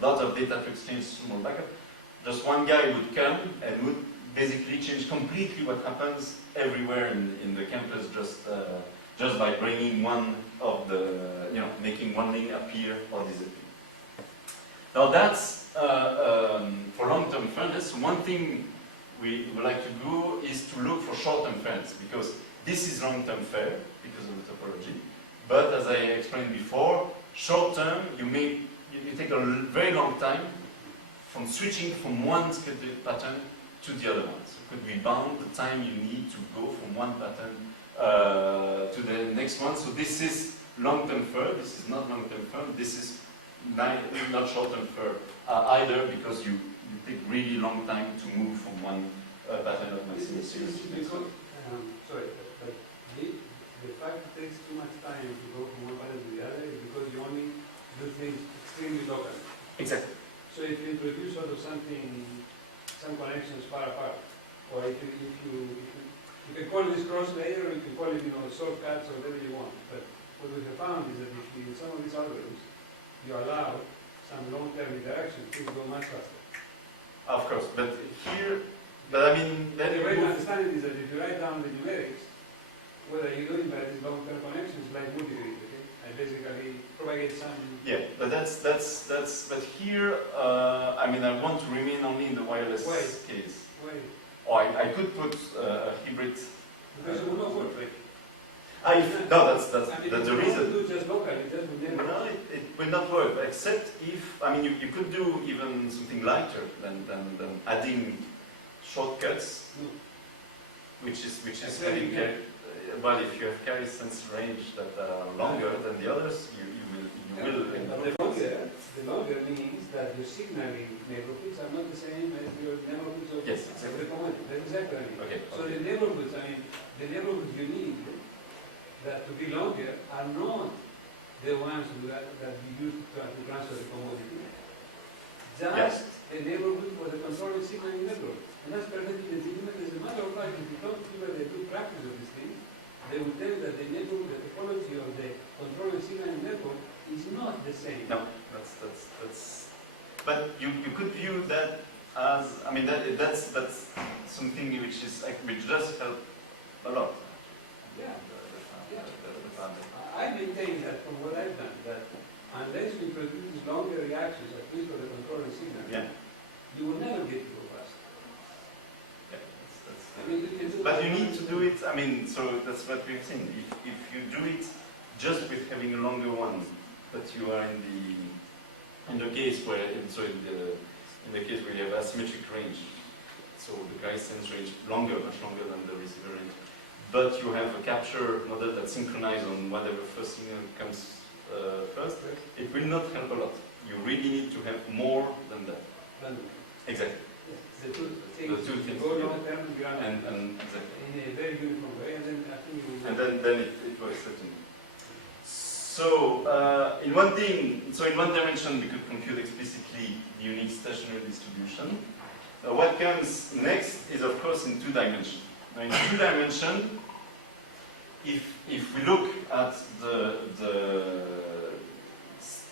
lots of data to exchange small backup, just one guy would come and would basically change completely what happens everywhere in the campus just by bringing one of the, making one link appear or disappear. Now that's for long-term fairness. One thing we would like to do is to look for short-term fairness, because this is long-term fair because of the topology. But as I explained before, short-term, you take a very long time from switching from one scheduled pattern to the other one. So could we bound the time you need to go from one pattern to the next one? So this is long-term fair. This is not long-term fair. This is not short-term fair either, because you take really long time to move from one pattern of maximum series to the next one. Sorry, but the fact it takes too much time to go from one pattern to the other is because you only do things extremely locally. Exactly. So if you introduce sort of some connections far apart, or if you can call this cross layer, or you can call it shortcuts or whatever you want. But what we have found is that if in some of these algorithms you allow some long-term interaction, things go much faster. Of course, but I mean, The way to understand it is that if you write down the numerics, what are you doing by these long-term connections like multigrid? Okay? I basically propagate some. Yeah, but but here, I mean, I want to remain only in the wireless case. Why? Or I could put a hybrid. Because it will not work. No, that's the reason. Do just locally, it just will never. No, it will not work, except if, I mean, you could do even something lighter than adding shortcuts, which is having well, if you have carry sense range that are longer than the others, you will. But the longer means that your signaling neighborhoods are not the same as your neighborhoods of Yes, exactly. the commodity. That's exactly what I mean. Okay. So the neighborhoods, the neighborhoods you need that to be longer are not the ones that you use to transfer the commodity. Just a neighborhood for the controlling signaling network. And that's perfectly legitimate. As a matter of fact, if you talk to people that do practice of these things, they will tell you that the network, the topology of the controlling signaling network is not the same. No, that's. But you could view that as, I mean, that's something which does help a lot. Yeah. I maintain that from what I've done, that unless we produce longer reactions, at least for the controlling signal, you will never get to go fast. Yeah, I mean, you can do but you need to do it, I mean, so that's what we've seen. If you do it just with having a longer one, but you are in the case where, in the case where you have asymmetric range, so the carry sense range much longer than the receiver range, but you have a capture model that's synchronized on whatever first signal comes first, it will not help a lot. You really need to have more than that. Random. Exactly. The two things. The two things Go together. long term, grant. And exactly. In a very uniform way, and then I think you will. And then it works certainly. So in one dimension we could compute explicitly the unique stationary distribution. What comes next is of course in 2 dimensions. Now in 2 dimensions, if we look at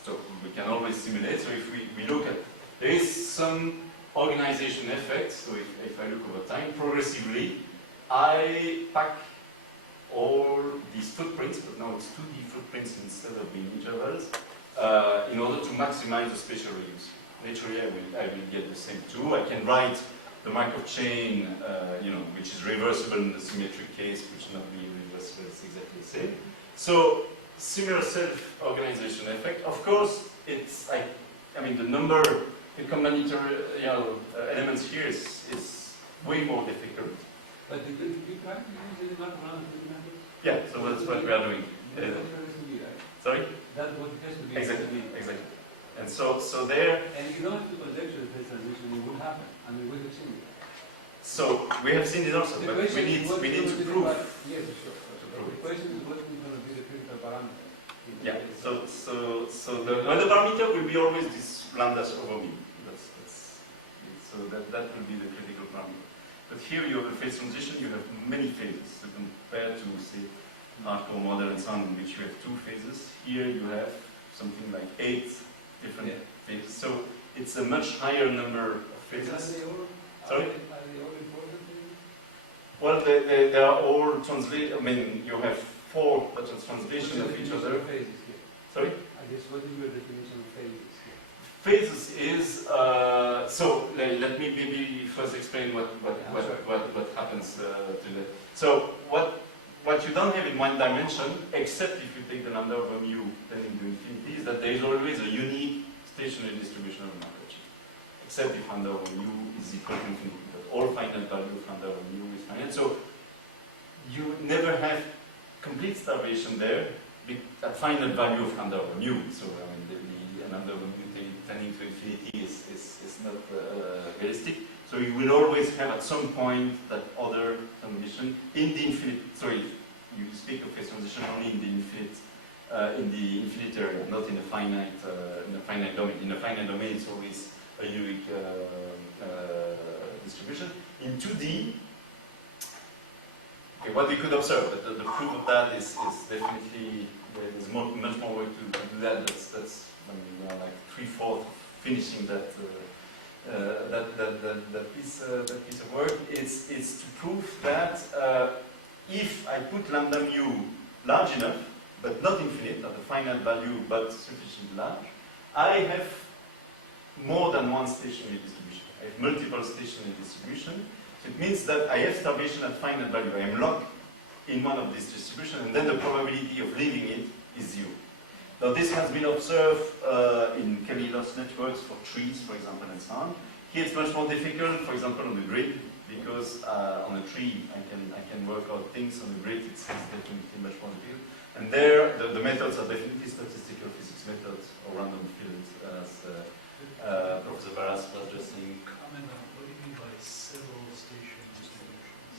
so we can always simulate. So if we look at, there is some organization effect. So if I look over time, progressively, I pack all these footprints, but now it's 2D footprints instead of being intervals, in order to maximize the spatial reuse. Naturally, I will get the same too. I can write the Markov chain, which is reversible in the symmetric case, which not being reversible is exactly the same. So similar self-organization effect. Of course, it's the number, the combinatorial elements here is way more difficult. But did you try to use the around the methods? Yeah, so that's what we are doing. Sorry? That's what it has to be. Exactly. And so there. And you don't have to conjecture the transition, it will happen. I mean, we have seen it. So we have seen it also, but we need to prove. Yes, sure. The question is what is going to be the critical parameter. Yeah. So the parameter will be always this lambdas over me. So that will be the critical parameter. But here you have a phase transition. You have many phases. So compared to say hardcore model and so on, in which you have 2 phases. Here you have something like 8 different phases. So it's a much higher number of phases. Are they all, Sorry? Are they all important to you? Well, they are all translate. I mean, you have 4 translation of each other. Phases here? Sorry? I guess what is your definition of phases here? Phases is so. Let me maybe first explain what happens to that. So what you don't have in 1 dimension, except if you take the lambda over mu tending to infinity, is that there is always a unique stationary distribution of the Markov chain. Except if lambda over mu is equal to infinity, but all finite value of lambda over mu is finite. So you never have complete starvation there at finite value of lambda over mu. So I mean, the lambda over mu tending to infinity is not realistic. So you will always have at some point that other condition in the infinite. Sorry, you speak of phase transition only in the infinite area, not in a finite domain. In a finite domain, it's always a unique distribution. In 2D, okay, what we could observe, but the proof of that is definitely there's much more work to do that. That's we are like 3/4 finishing that piece of work. It's to prove that if I put lambda mu large enough, but not infinite, not a finite value, but sufficiently large, I have more than 1 stationary distribution. I have multiple stationary distribution. So it means that I have starvation at finite value. I am locked in one of these distributions, and then the probability of leaving it is 0. Now this has been observed in Cayley-Loss networks for trees, for example, and so on. Here it's much more difficult, for example, on the grid, because on a tree I can work out things. On the grid it's definitely much more difficult. And there the methods are definitely statistical physics methods or random fields, as Professor Barras was just saying. Comment on what do you mean by several station distributions?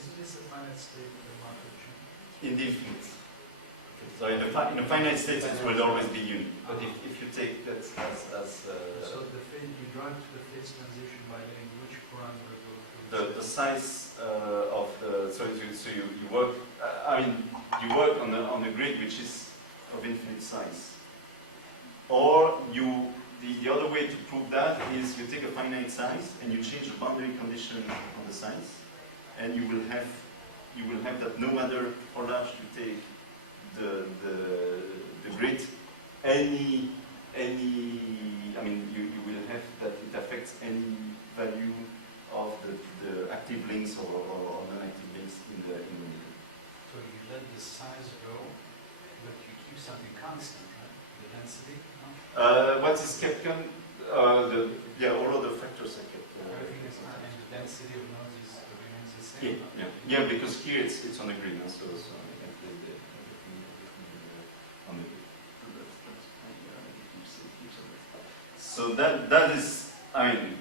Isn't this a finite state of the Markov chain? In the infinite. So in a finite state it will always be unique. But if you take that as so you drive to the phase transition by letting which parameter go through? the size of the you work. You work on a grid which is of infinite size. Or the other way to prove that is you take a finite size and you change the boundary condition on the size, and you will have that no matter how large you take the grid, you will have that it affects any value of the active links or non-active links in the middle. So you let the size go, but you keep something constant, right? The density, no? What is kept all other factors are kept. Everything is not, and the density of nodes remains the same. Yeah, because here it's on the grid, so I can play everything on the grid. So that is, I mean,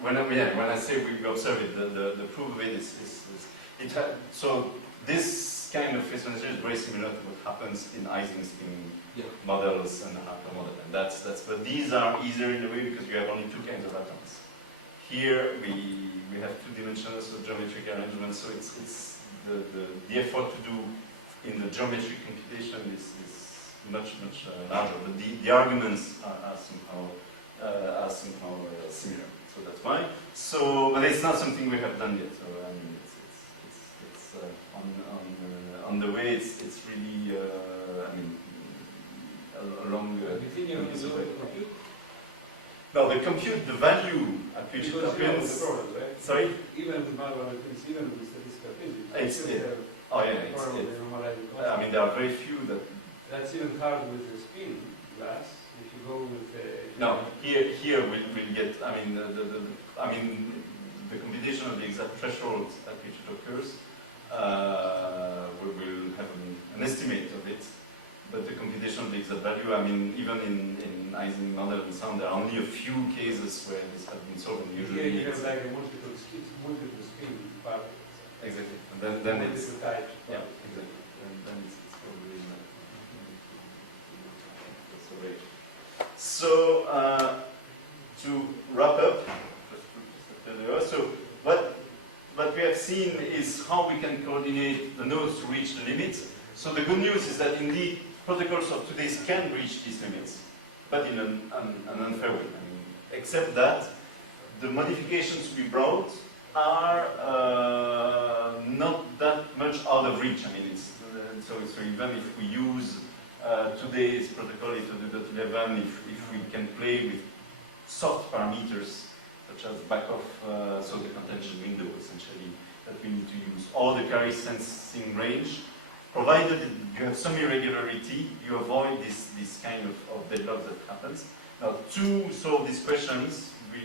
when I say we observe it, the proof of it is so this kind of explanation is very similar to what happens in Eisenstein models and the Harker model, and that's but these are easier in a way because you have only two kinds of atoms. Here we have two dimensions of geometric arrangement, so it's the effort to do in the geometric computation is much larger, but the arguments are somehow similar. So that's why. So, but it's not something we have done yet. So I mean, it's on the way. It's really I mean along. You think you can do the compute? No, the compute, the value at which it Because happens. the problem, right? Sorry. Even with mathematics, even with statistical physics. It's you still have Oh yeah, a problem with normalizing I constant. mean, there are very few that. That's even hard with the spin glass. If you go with No, here we'll get. I mean, the computation of the exact threshold at which it occurs. We will have an estimate of it, but the computation of the exact value. I mean, even in Eisen model and so on, there are only a few cases where this has been solved. And here usually, you have like a multiple spin part. exactly. And then it's multiple types. yeah, exactly. And then it's probably not. That's the way. So, to wrap up, so what we have seen is how we can coordinate the nodes to reach the limits. So the good news is that indeed protocols of today can reach these limits, but in an unfair way. I mean, except that the modifications to be brought are not that much out of reach. I mean, it's, so even if we use today's protocol 802.11, if we can play with soft parameters such as backoff, so the contention window essentially that we need to use, or the carry sensing range, provided you have some irregularity, you avoid this kind of deadlock that happens. Now, to solve these questions, we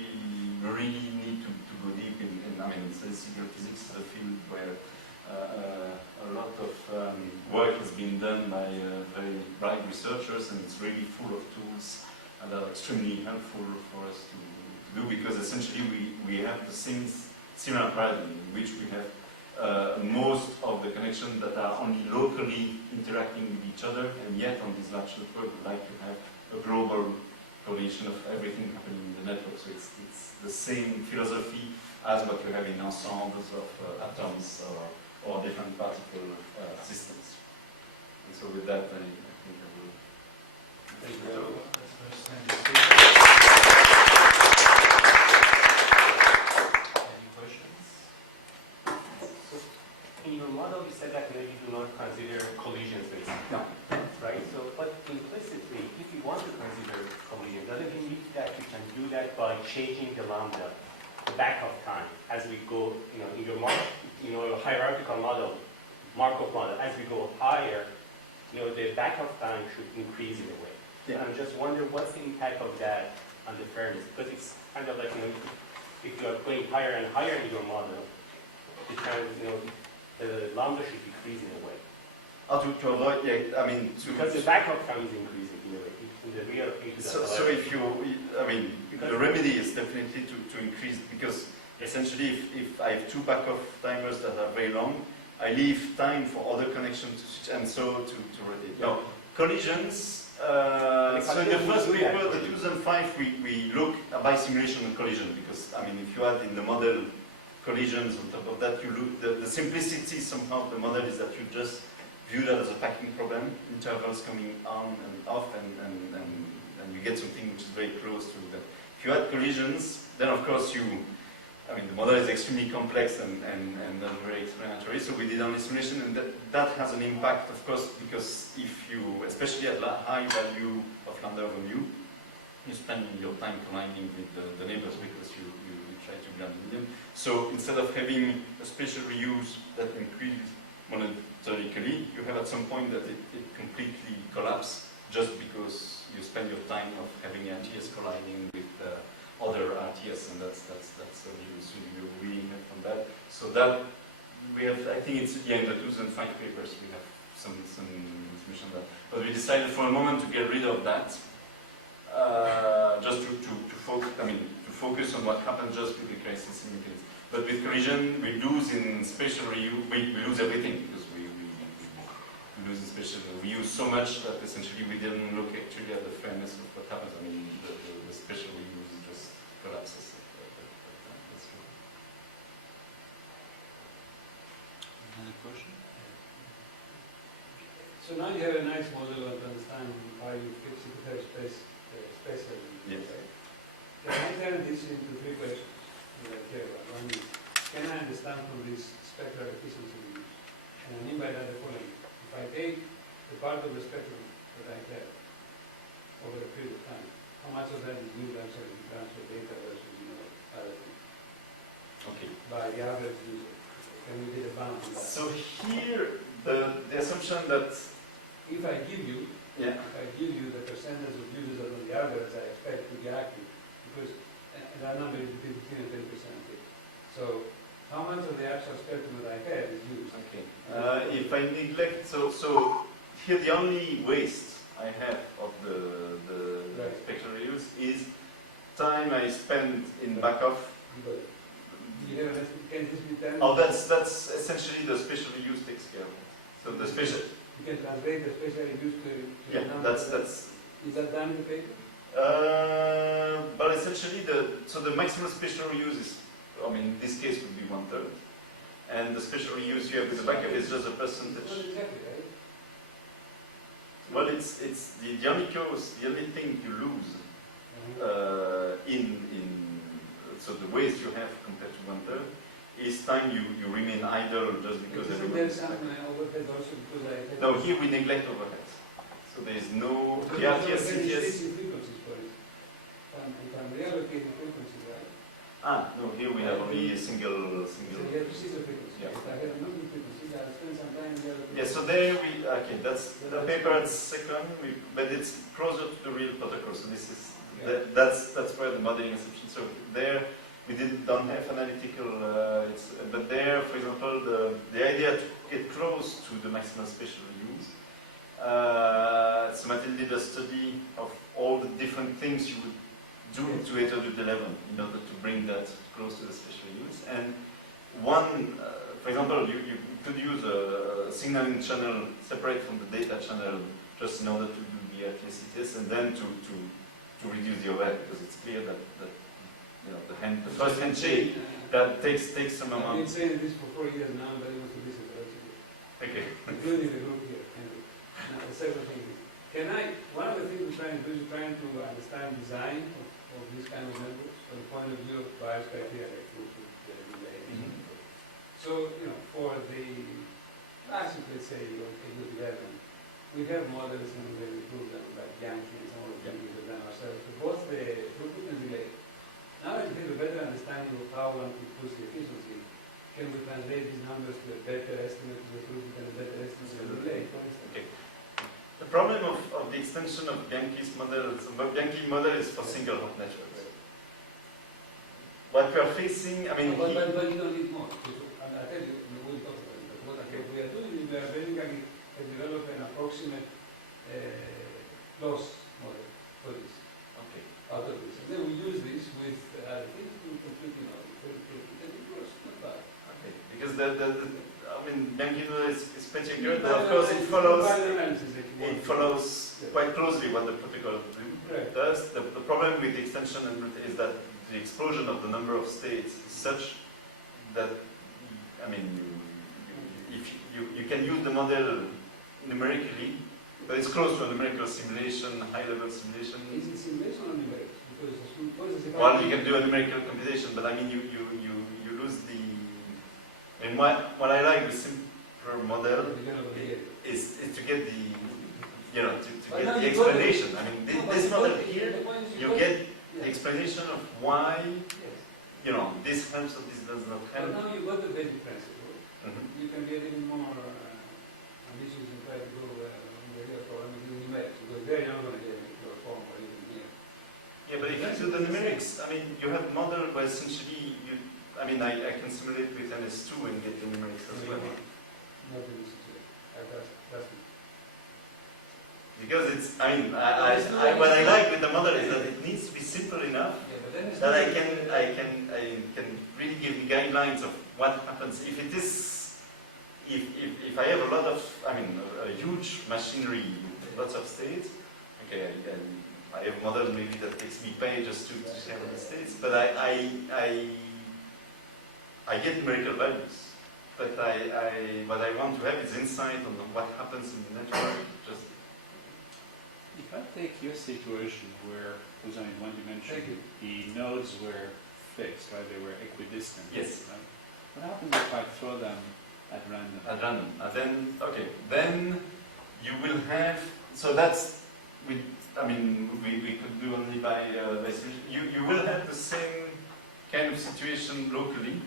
really need to go deep in I mean, statistical physics is a field where a lot of work has been done by very bright researchers, and it's really full of tools that are extremely helpful for us to do, because essentially we have the similar paradigm in which we have most of the connections that are only locally interacting with each other, and yet on this large network we like to have a global coordination of everything happening in the network. So it's the same philosophy as what you have in ensembles of atoms or different particle systems. And so with that, I think I will. Thank you. Any questions? In your model, you said that maybe you do not consider collisions basically. No. Right? So, but implicitly, if you want to consider collision, doesn't it mean that you can do that by changing the lambda, the backup time, as we go, in your hierarchical model, Markov model, as we go higher, the backup time should increase in a way. Yeah. And I'm just wondering what's the impact of that on the fairness? Because it's kind of like, if you are going higher and higher in your model, it kind of, the lambda should decrease in a way. To avoid, yeah, I mean, Because the backup time is increasing in a way, in the real so if you, I mean, the remedy is definitely to increase, because essentially if I have two backup timers that are very long, I leave time for other connections to switch, and so to rotate. Now, collisions, so in the first paper, the 2005, we look by simulation on collision, because, I mean, if you add in the model collisions on top of that, you look, the simplicity somehow of the model is that you just view that as a packing problem, intervals coming on and off, and you get something which is very close to that. If you add collisions, then of course the model is extremely complex and not very explanatory, so we did only simulation, and that has an impact, of course, because if you, especially at high value of lambda over mu, you spend your time colliding with the neighbors because you try to blend them. So instead of having a spatial reuse that increases monotonically, you have at some point that it completely collapses just because you spend your time of having RTS colliding with other RTS, and that's a view we have from that. So that we have, I think it's in the 2005 papers we have some information on that. But we decided for a moment to get rid of that, just to focus on what happens just with the crisis indicators. But with collision, we lose in spatial reuse, we lose everything because we lose in spatial reuse so much that essentially we didn't look actually at the fairness of what happens. I mean, the spatial reuse just collapses. That's true. Another question? So now you have a nice model to understand how you fix it spatial. Yes. Right? Can I turn this into three questions that I care about? One is, can I understand from this spectral efficiency we use? And I mean by that the following. If I take the part of the spectrum that I have over a period of time, how much of that is used actually to transfer data versus other things? Okay. By the average user. Can we get a bound on that? So here, the assumption that If I give you the percentage of users that on the average I expect to be active, because that number is between 15 and 20%. So how much of the actual spectrum that I have is used? okay. If I neglect, so here the only waste I have of the Right. spectral reuse is time I spend in back off. But you have can this be done? Oh, that's essentially the spatial reuse takes care of it. So the spatial, You can translate the spatial use to yeah, the number. that's. Is that done in the paper? But essentially the maximum spatial reuse is, I mean, in this case would be 1/3, and the spatial reuse you have with the backup is just a percentage. Not exactly, right? Well, it's the only thing you lose in so the waste you have compared to 1/3 is time you remain idle just because Isn't everyone there is some back. overhead also because I have... No, here we neglect overhead. So there is no Because RTS, overhead is CTS. fixing frequencies for it. If I'm reallocating frequencies, right? No, here we have only a single. So you have to see the frequency. Yeah. If I have multiple frequencies, I'll spend some time reallocating. Yeah, so there that's the paper at second, but it's closer to the real protocol. So this is that's where the modeling assumption. So there we don't have analytical. But there, for example, the idea to get close to the maximum spatial reuse. So Mathilde did a study of all the different things you would do to 811 in order to bring that close to the spatial use. And one, for example, you could use a signaling channel separate from the data channel just in order to do the RTS, and then to reduce the overhead, because it's clear that the first handshake that takes some I've been amount. saying this for 4 years now, but it was to listen to it, Okay. including the group here. Anyway. Now, the second thing is, one of the things we're trying to do is trying to understand design of these kind of networks from the point of view of bias criteria, like throughput, delay. So, for the classic, let's say, of 811, we have models and we improve them, like Yankee and some of the things we've done ourselves, for both the throughput and delay. Now that we have a better understanding of how one could push the efficiency, can we translate these numbers to a better estimate of the throughput and a better estimate of the delay, for instance? Okay. The problem of the extension of Bianchi's model, Bianchi model is for single hop networks. What we are facing, I mean, But you don't need more. I tell you, we'll talk about it. But what we are doing is we are basically develop an approximate loss model for this, okay. out of this. And then we use this with things to compute, and it works not bad. Okay. Because Bianchi model is pretty good, but of course it follows quite closely what the protocol does. The problem with the extension is that the explosion of the number of states is such that, I mean, if you can use the model numerically, but it's close to a numerical simulation, high-level simulation. Is it simulation or numerics? Because Well, you can do a numerical computation, but I mean, you lose the. I mean, what I like with simpler model is to get the, to get the explanation. I mean, this model here, you get the explanation of why, this helps or this does not But help. now you got the basic principle. Mhm. You can get even more ambitious and try to go on the real problem in numerics, because there you're not going to get your form or even here. Yeah, but if you do the numerics, I mean, you have a model where essentially I can simulate with NS2 and get the numerics as well. Not in this situation. That's because it's, what I like with the model is that it needs to be simple enough Yeah, but then it's that not- I can really give guidelines of what happens if it is, if I have a lot of, a huge machinery with lots of states. Okay, I have a model maybe that takes me pages to have the states, but I get numerical values. But what I want to have is insight on what happens in the network. Just If I take your situation where, for example, in one dimension, Thank you. the nodes were fixed, right? They were equidistant. Yes. Right? What happens if I throw them at random? at random. Then you will have. So that's we could do only by simulation. You will have the same kind of situation locally,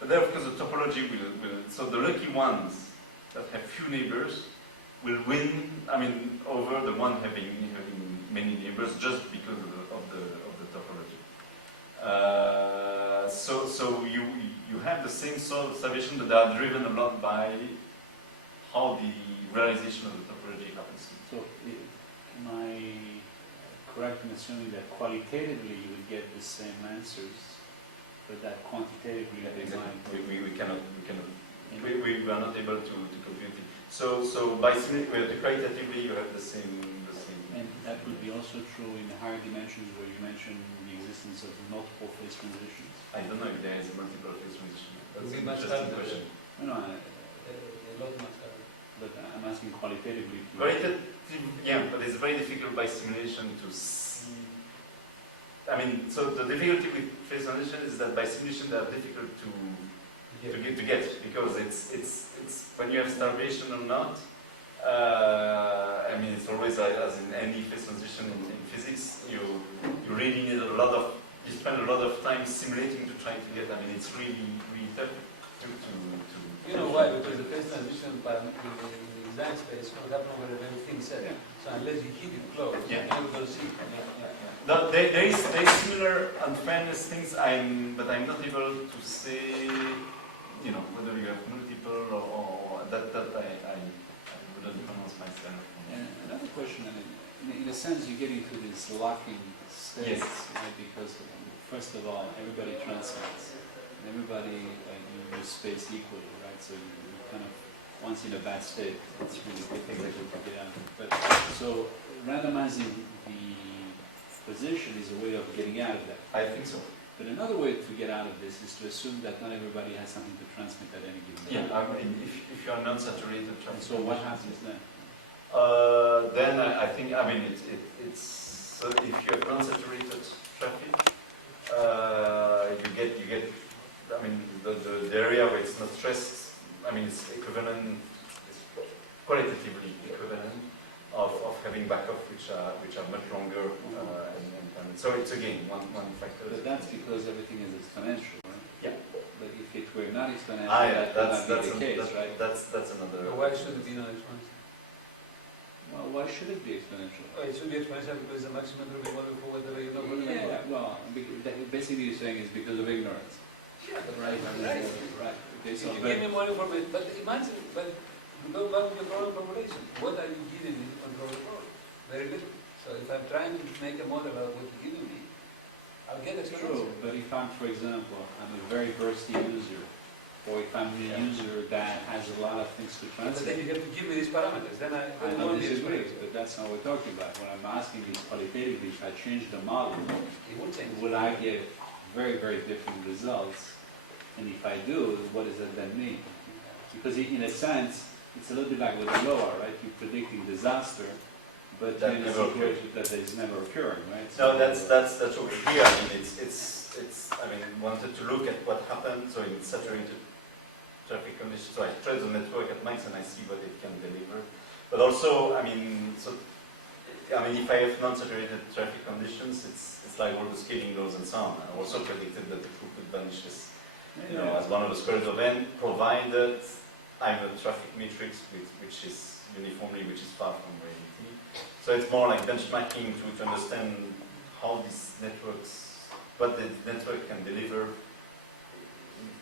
but there of course the topology will. So the lucky ones that have few neighbors will win. Over the one having many neighbors just because of the topology. So you have the same sort of observation, but they are driven a lot by how the realization of the topology happens. So, am I correct in assuming that qualitatively you would get the same answers, but that quantitatively they might? We cannot. We are not able to compute it. So by qualitatively you have the same. And that would be also true in the higher dimensions where you mentioned the existence of multiple phase transitions. I don't know if there is a multiple phase transition. That's We an must interesting have question. No, a lot much harder. but I'm asking qualitatively. But it's very difficult by simulation to see. So the difficulty with phase transition is that by simulation they are difficult to get because it's when you have starvation or not. It's always as in any phase transition in physics. You really need you spend a lot of time simulating to try to get. It's really tough to. You know why? Because the phase transition in the design space will happen over a very thin set. Yeah. So unless you keep it close, Yeah. you're going to see. No, there is similar unfairness things. But I'm not able to say. Whether you have multiple or that I wouldn't pronounce myself. And another question, in a sense, you get into this locking state, Yes. right? Because first of all, everybody transmits, and everybody use space equally, right? So you kind of, once in a bad state, it's really difficult to get out. But so randomizing the position is a way of getting out of that. I think so. But another way to get out of this is to assume that not everybody has something to transmit at any given time. If you are non-saturated And traffic. so what happens then? Then I think it's so if you have non-saturated traffic, you get the area where it's not stressed. It's equivalent, it's qualitatively equivalent of having backup which are much longer and so it's again one factor. But that's because everything is exponential, right? Yeah. But if it were not exponential, Yeah, that would not be the case, right? That's another. So why should it be non-exponential? Well, why should it be exponential? Oh, it should be exponential because the maximum will be model for whatever you know. Yeah, well, basically you're saying it's because of ignorance. Yeah, Right, right. right. Okay, so, You give me more information, but imagine, go back to the problem formulation. What are you giving me to control the problem? Very little. So if I'm trying to make a model out of what you're giving me, I'll get true, exponential. but if I'm, for example, I'm a very bursty user, or if I'm a user that has a lot of things to But then transmit, you have to give me these parameters. Then I I won't don't be disagree, exponential. but that's not what we're talking about. What I'm asking is qualitatively, if I change the model, It will change. will I get very, very different results? And if I do, what does that then mean? Because in a sense, it's a little bit like with the Loa, right? You're predicting disaster, but That you're in a never situation that is never occurring, right? No, that's over here. It's wanted to look at what happened. So in saturated traffic conditions, so I try the network at max and I see what it can deliver. But also, if I have non-saturated traffic conditions, it's like all the scaling laws and so on. I also predicted that the throughput vanishes, as one of the squares of n, provided I have a traffic matrix which is far from reality. So it's more like benchmarking to understand how these networks, what the network can deliver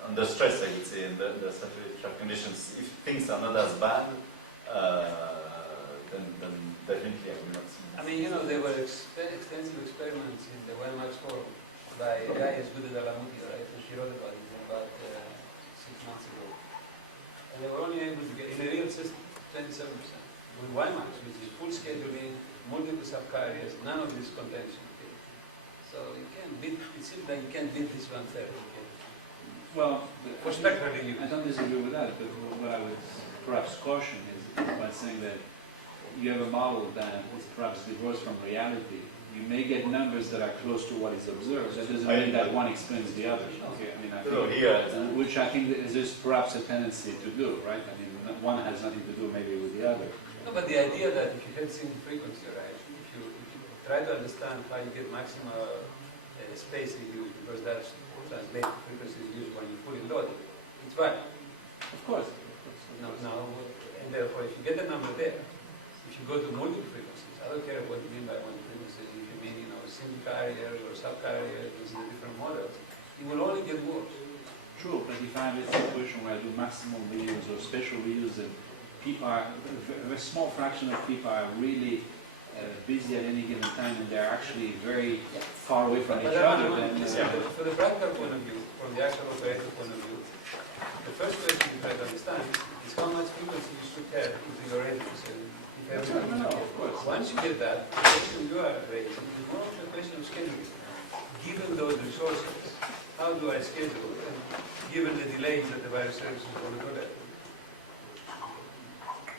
under stress, I would say, in the saturated traffic conditions. If things are not as bad, then definitely I will not see. I mean, you know, there were extensive experiments in the Weimar's forum by a guy as good as Alamuti, right? And she wrote about it about 6 months ago. And they were only able to get, in a real system, 27%. With Weimar's, which is full scheduling, multiple subcarriers, none of this contention. Okay? So you can't beat, it seems like you can't beat this 1/3. Okay? Well, For spectral use. I don't disagree with that, but what I would perhaps caution is by saying that you have a model that is perhaps divorced from reality. You may get numbers that are close to what is observed. That doesn't mean that one explains the other. Okay, I mean, I No, think, here, which I think is just perhaps a tendency to do, right? I mean, one has nothing to do maybe with the other. No, but the idea that if you have seen frequency, right, if you try to understand how you get maximum space reuse, because that's translated frequency reuse when you're fully loaded, it's right. Of course. No, and therefore, if you get the number there, if you go to multiple frequencies, I don't care what you mean by multiple frequencies, if you mean, you know, single carriers or subcarriers, these are the different models, you will only get worse. True, but if I have a situation where I do maximum reuse or special reuse and people are, a small fraction of people are really busy at any given time and they're actually very far away from each other, then... For the practical point of view, from the actual operator point of view, the first question you try to understand is how much frequency you should have into your radio facility. No, of course. Once you get that, the question you are raising is more of a question of scheduling. Given those resources, how do I schedule, and given the delays that the virus services want to do that?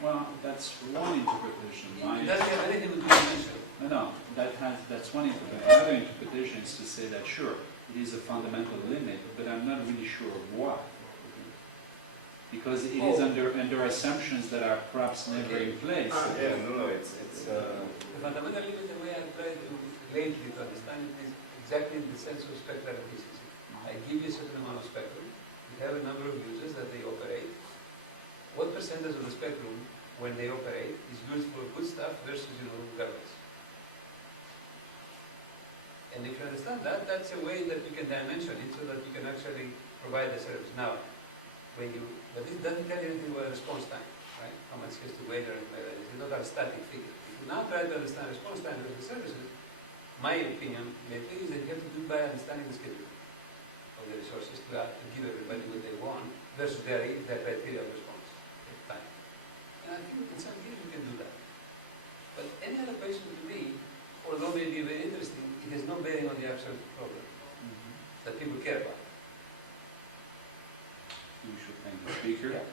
Well, that's one interpretation. It doesn't have anything to do with dimension. No, that's one interpretation. Another interpretation is to say that, sure, it is a fundamental limit, but I'm not really sure of why. Because it is under assumptions that are perhaps never in place. yeah, no, it's The fundamental limit, the way I try to lately to understand it is exactly in the sense of spectral efficiency. I give you a certain amount of spectrum, you have a number of users that they operate. What percentage of the spectrum, when they operate, is used for good stuff versus, you know, garbage? And if you understand that, that's a way that you can dimension it so that you can actually provide the service. Now, but it doesn't tell you anything about response time, right? How much has to wait or anything like that. It's not a static figure. If you now try to understand response time of the services, my opinion, maybe, is that you have to do by understanding the schedule of the resources to give everybody what they want versus their criteria of response at the time. And I think in some cases we can do that. But any other question to me, although may be very interesting, it has no bearing on the actual problem that people care about. You should thank the speaker. Yeah.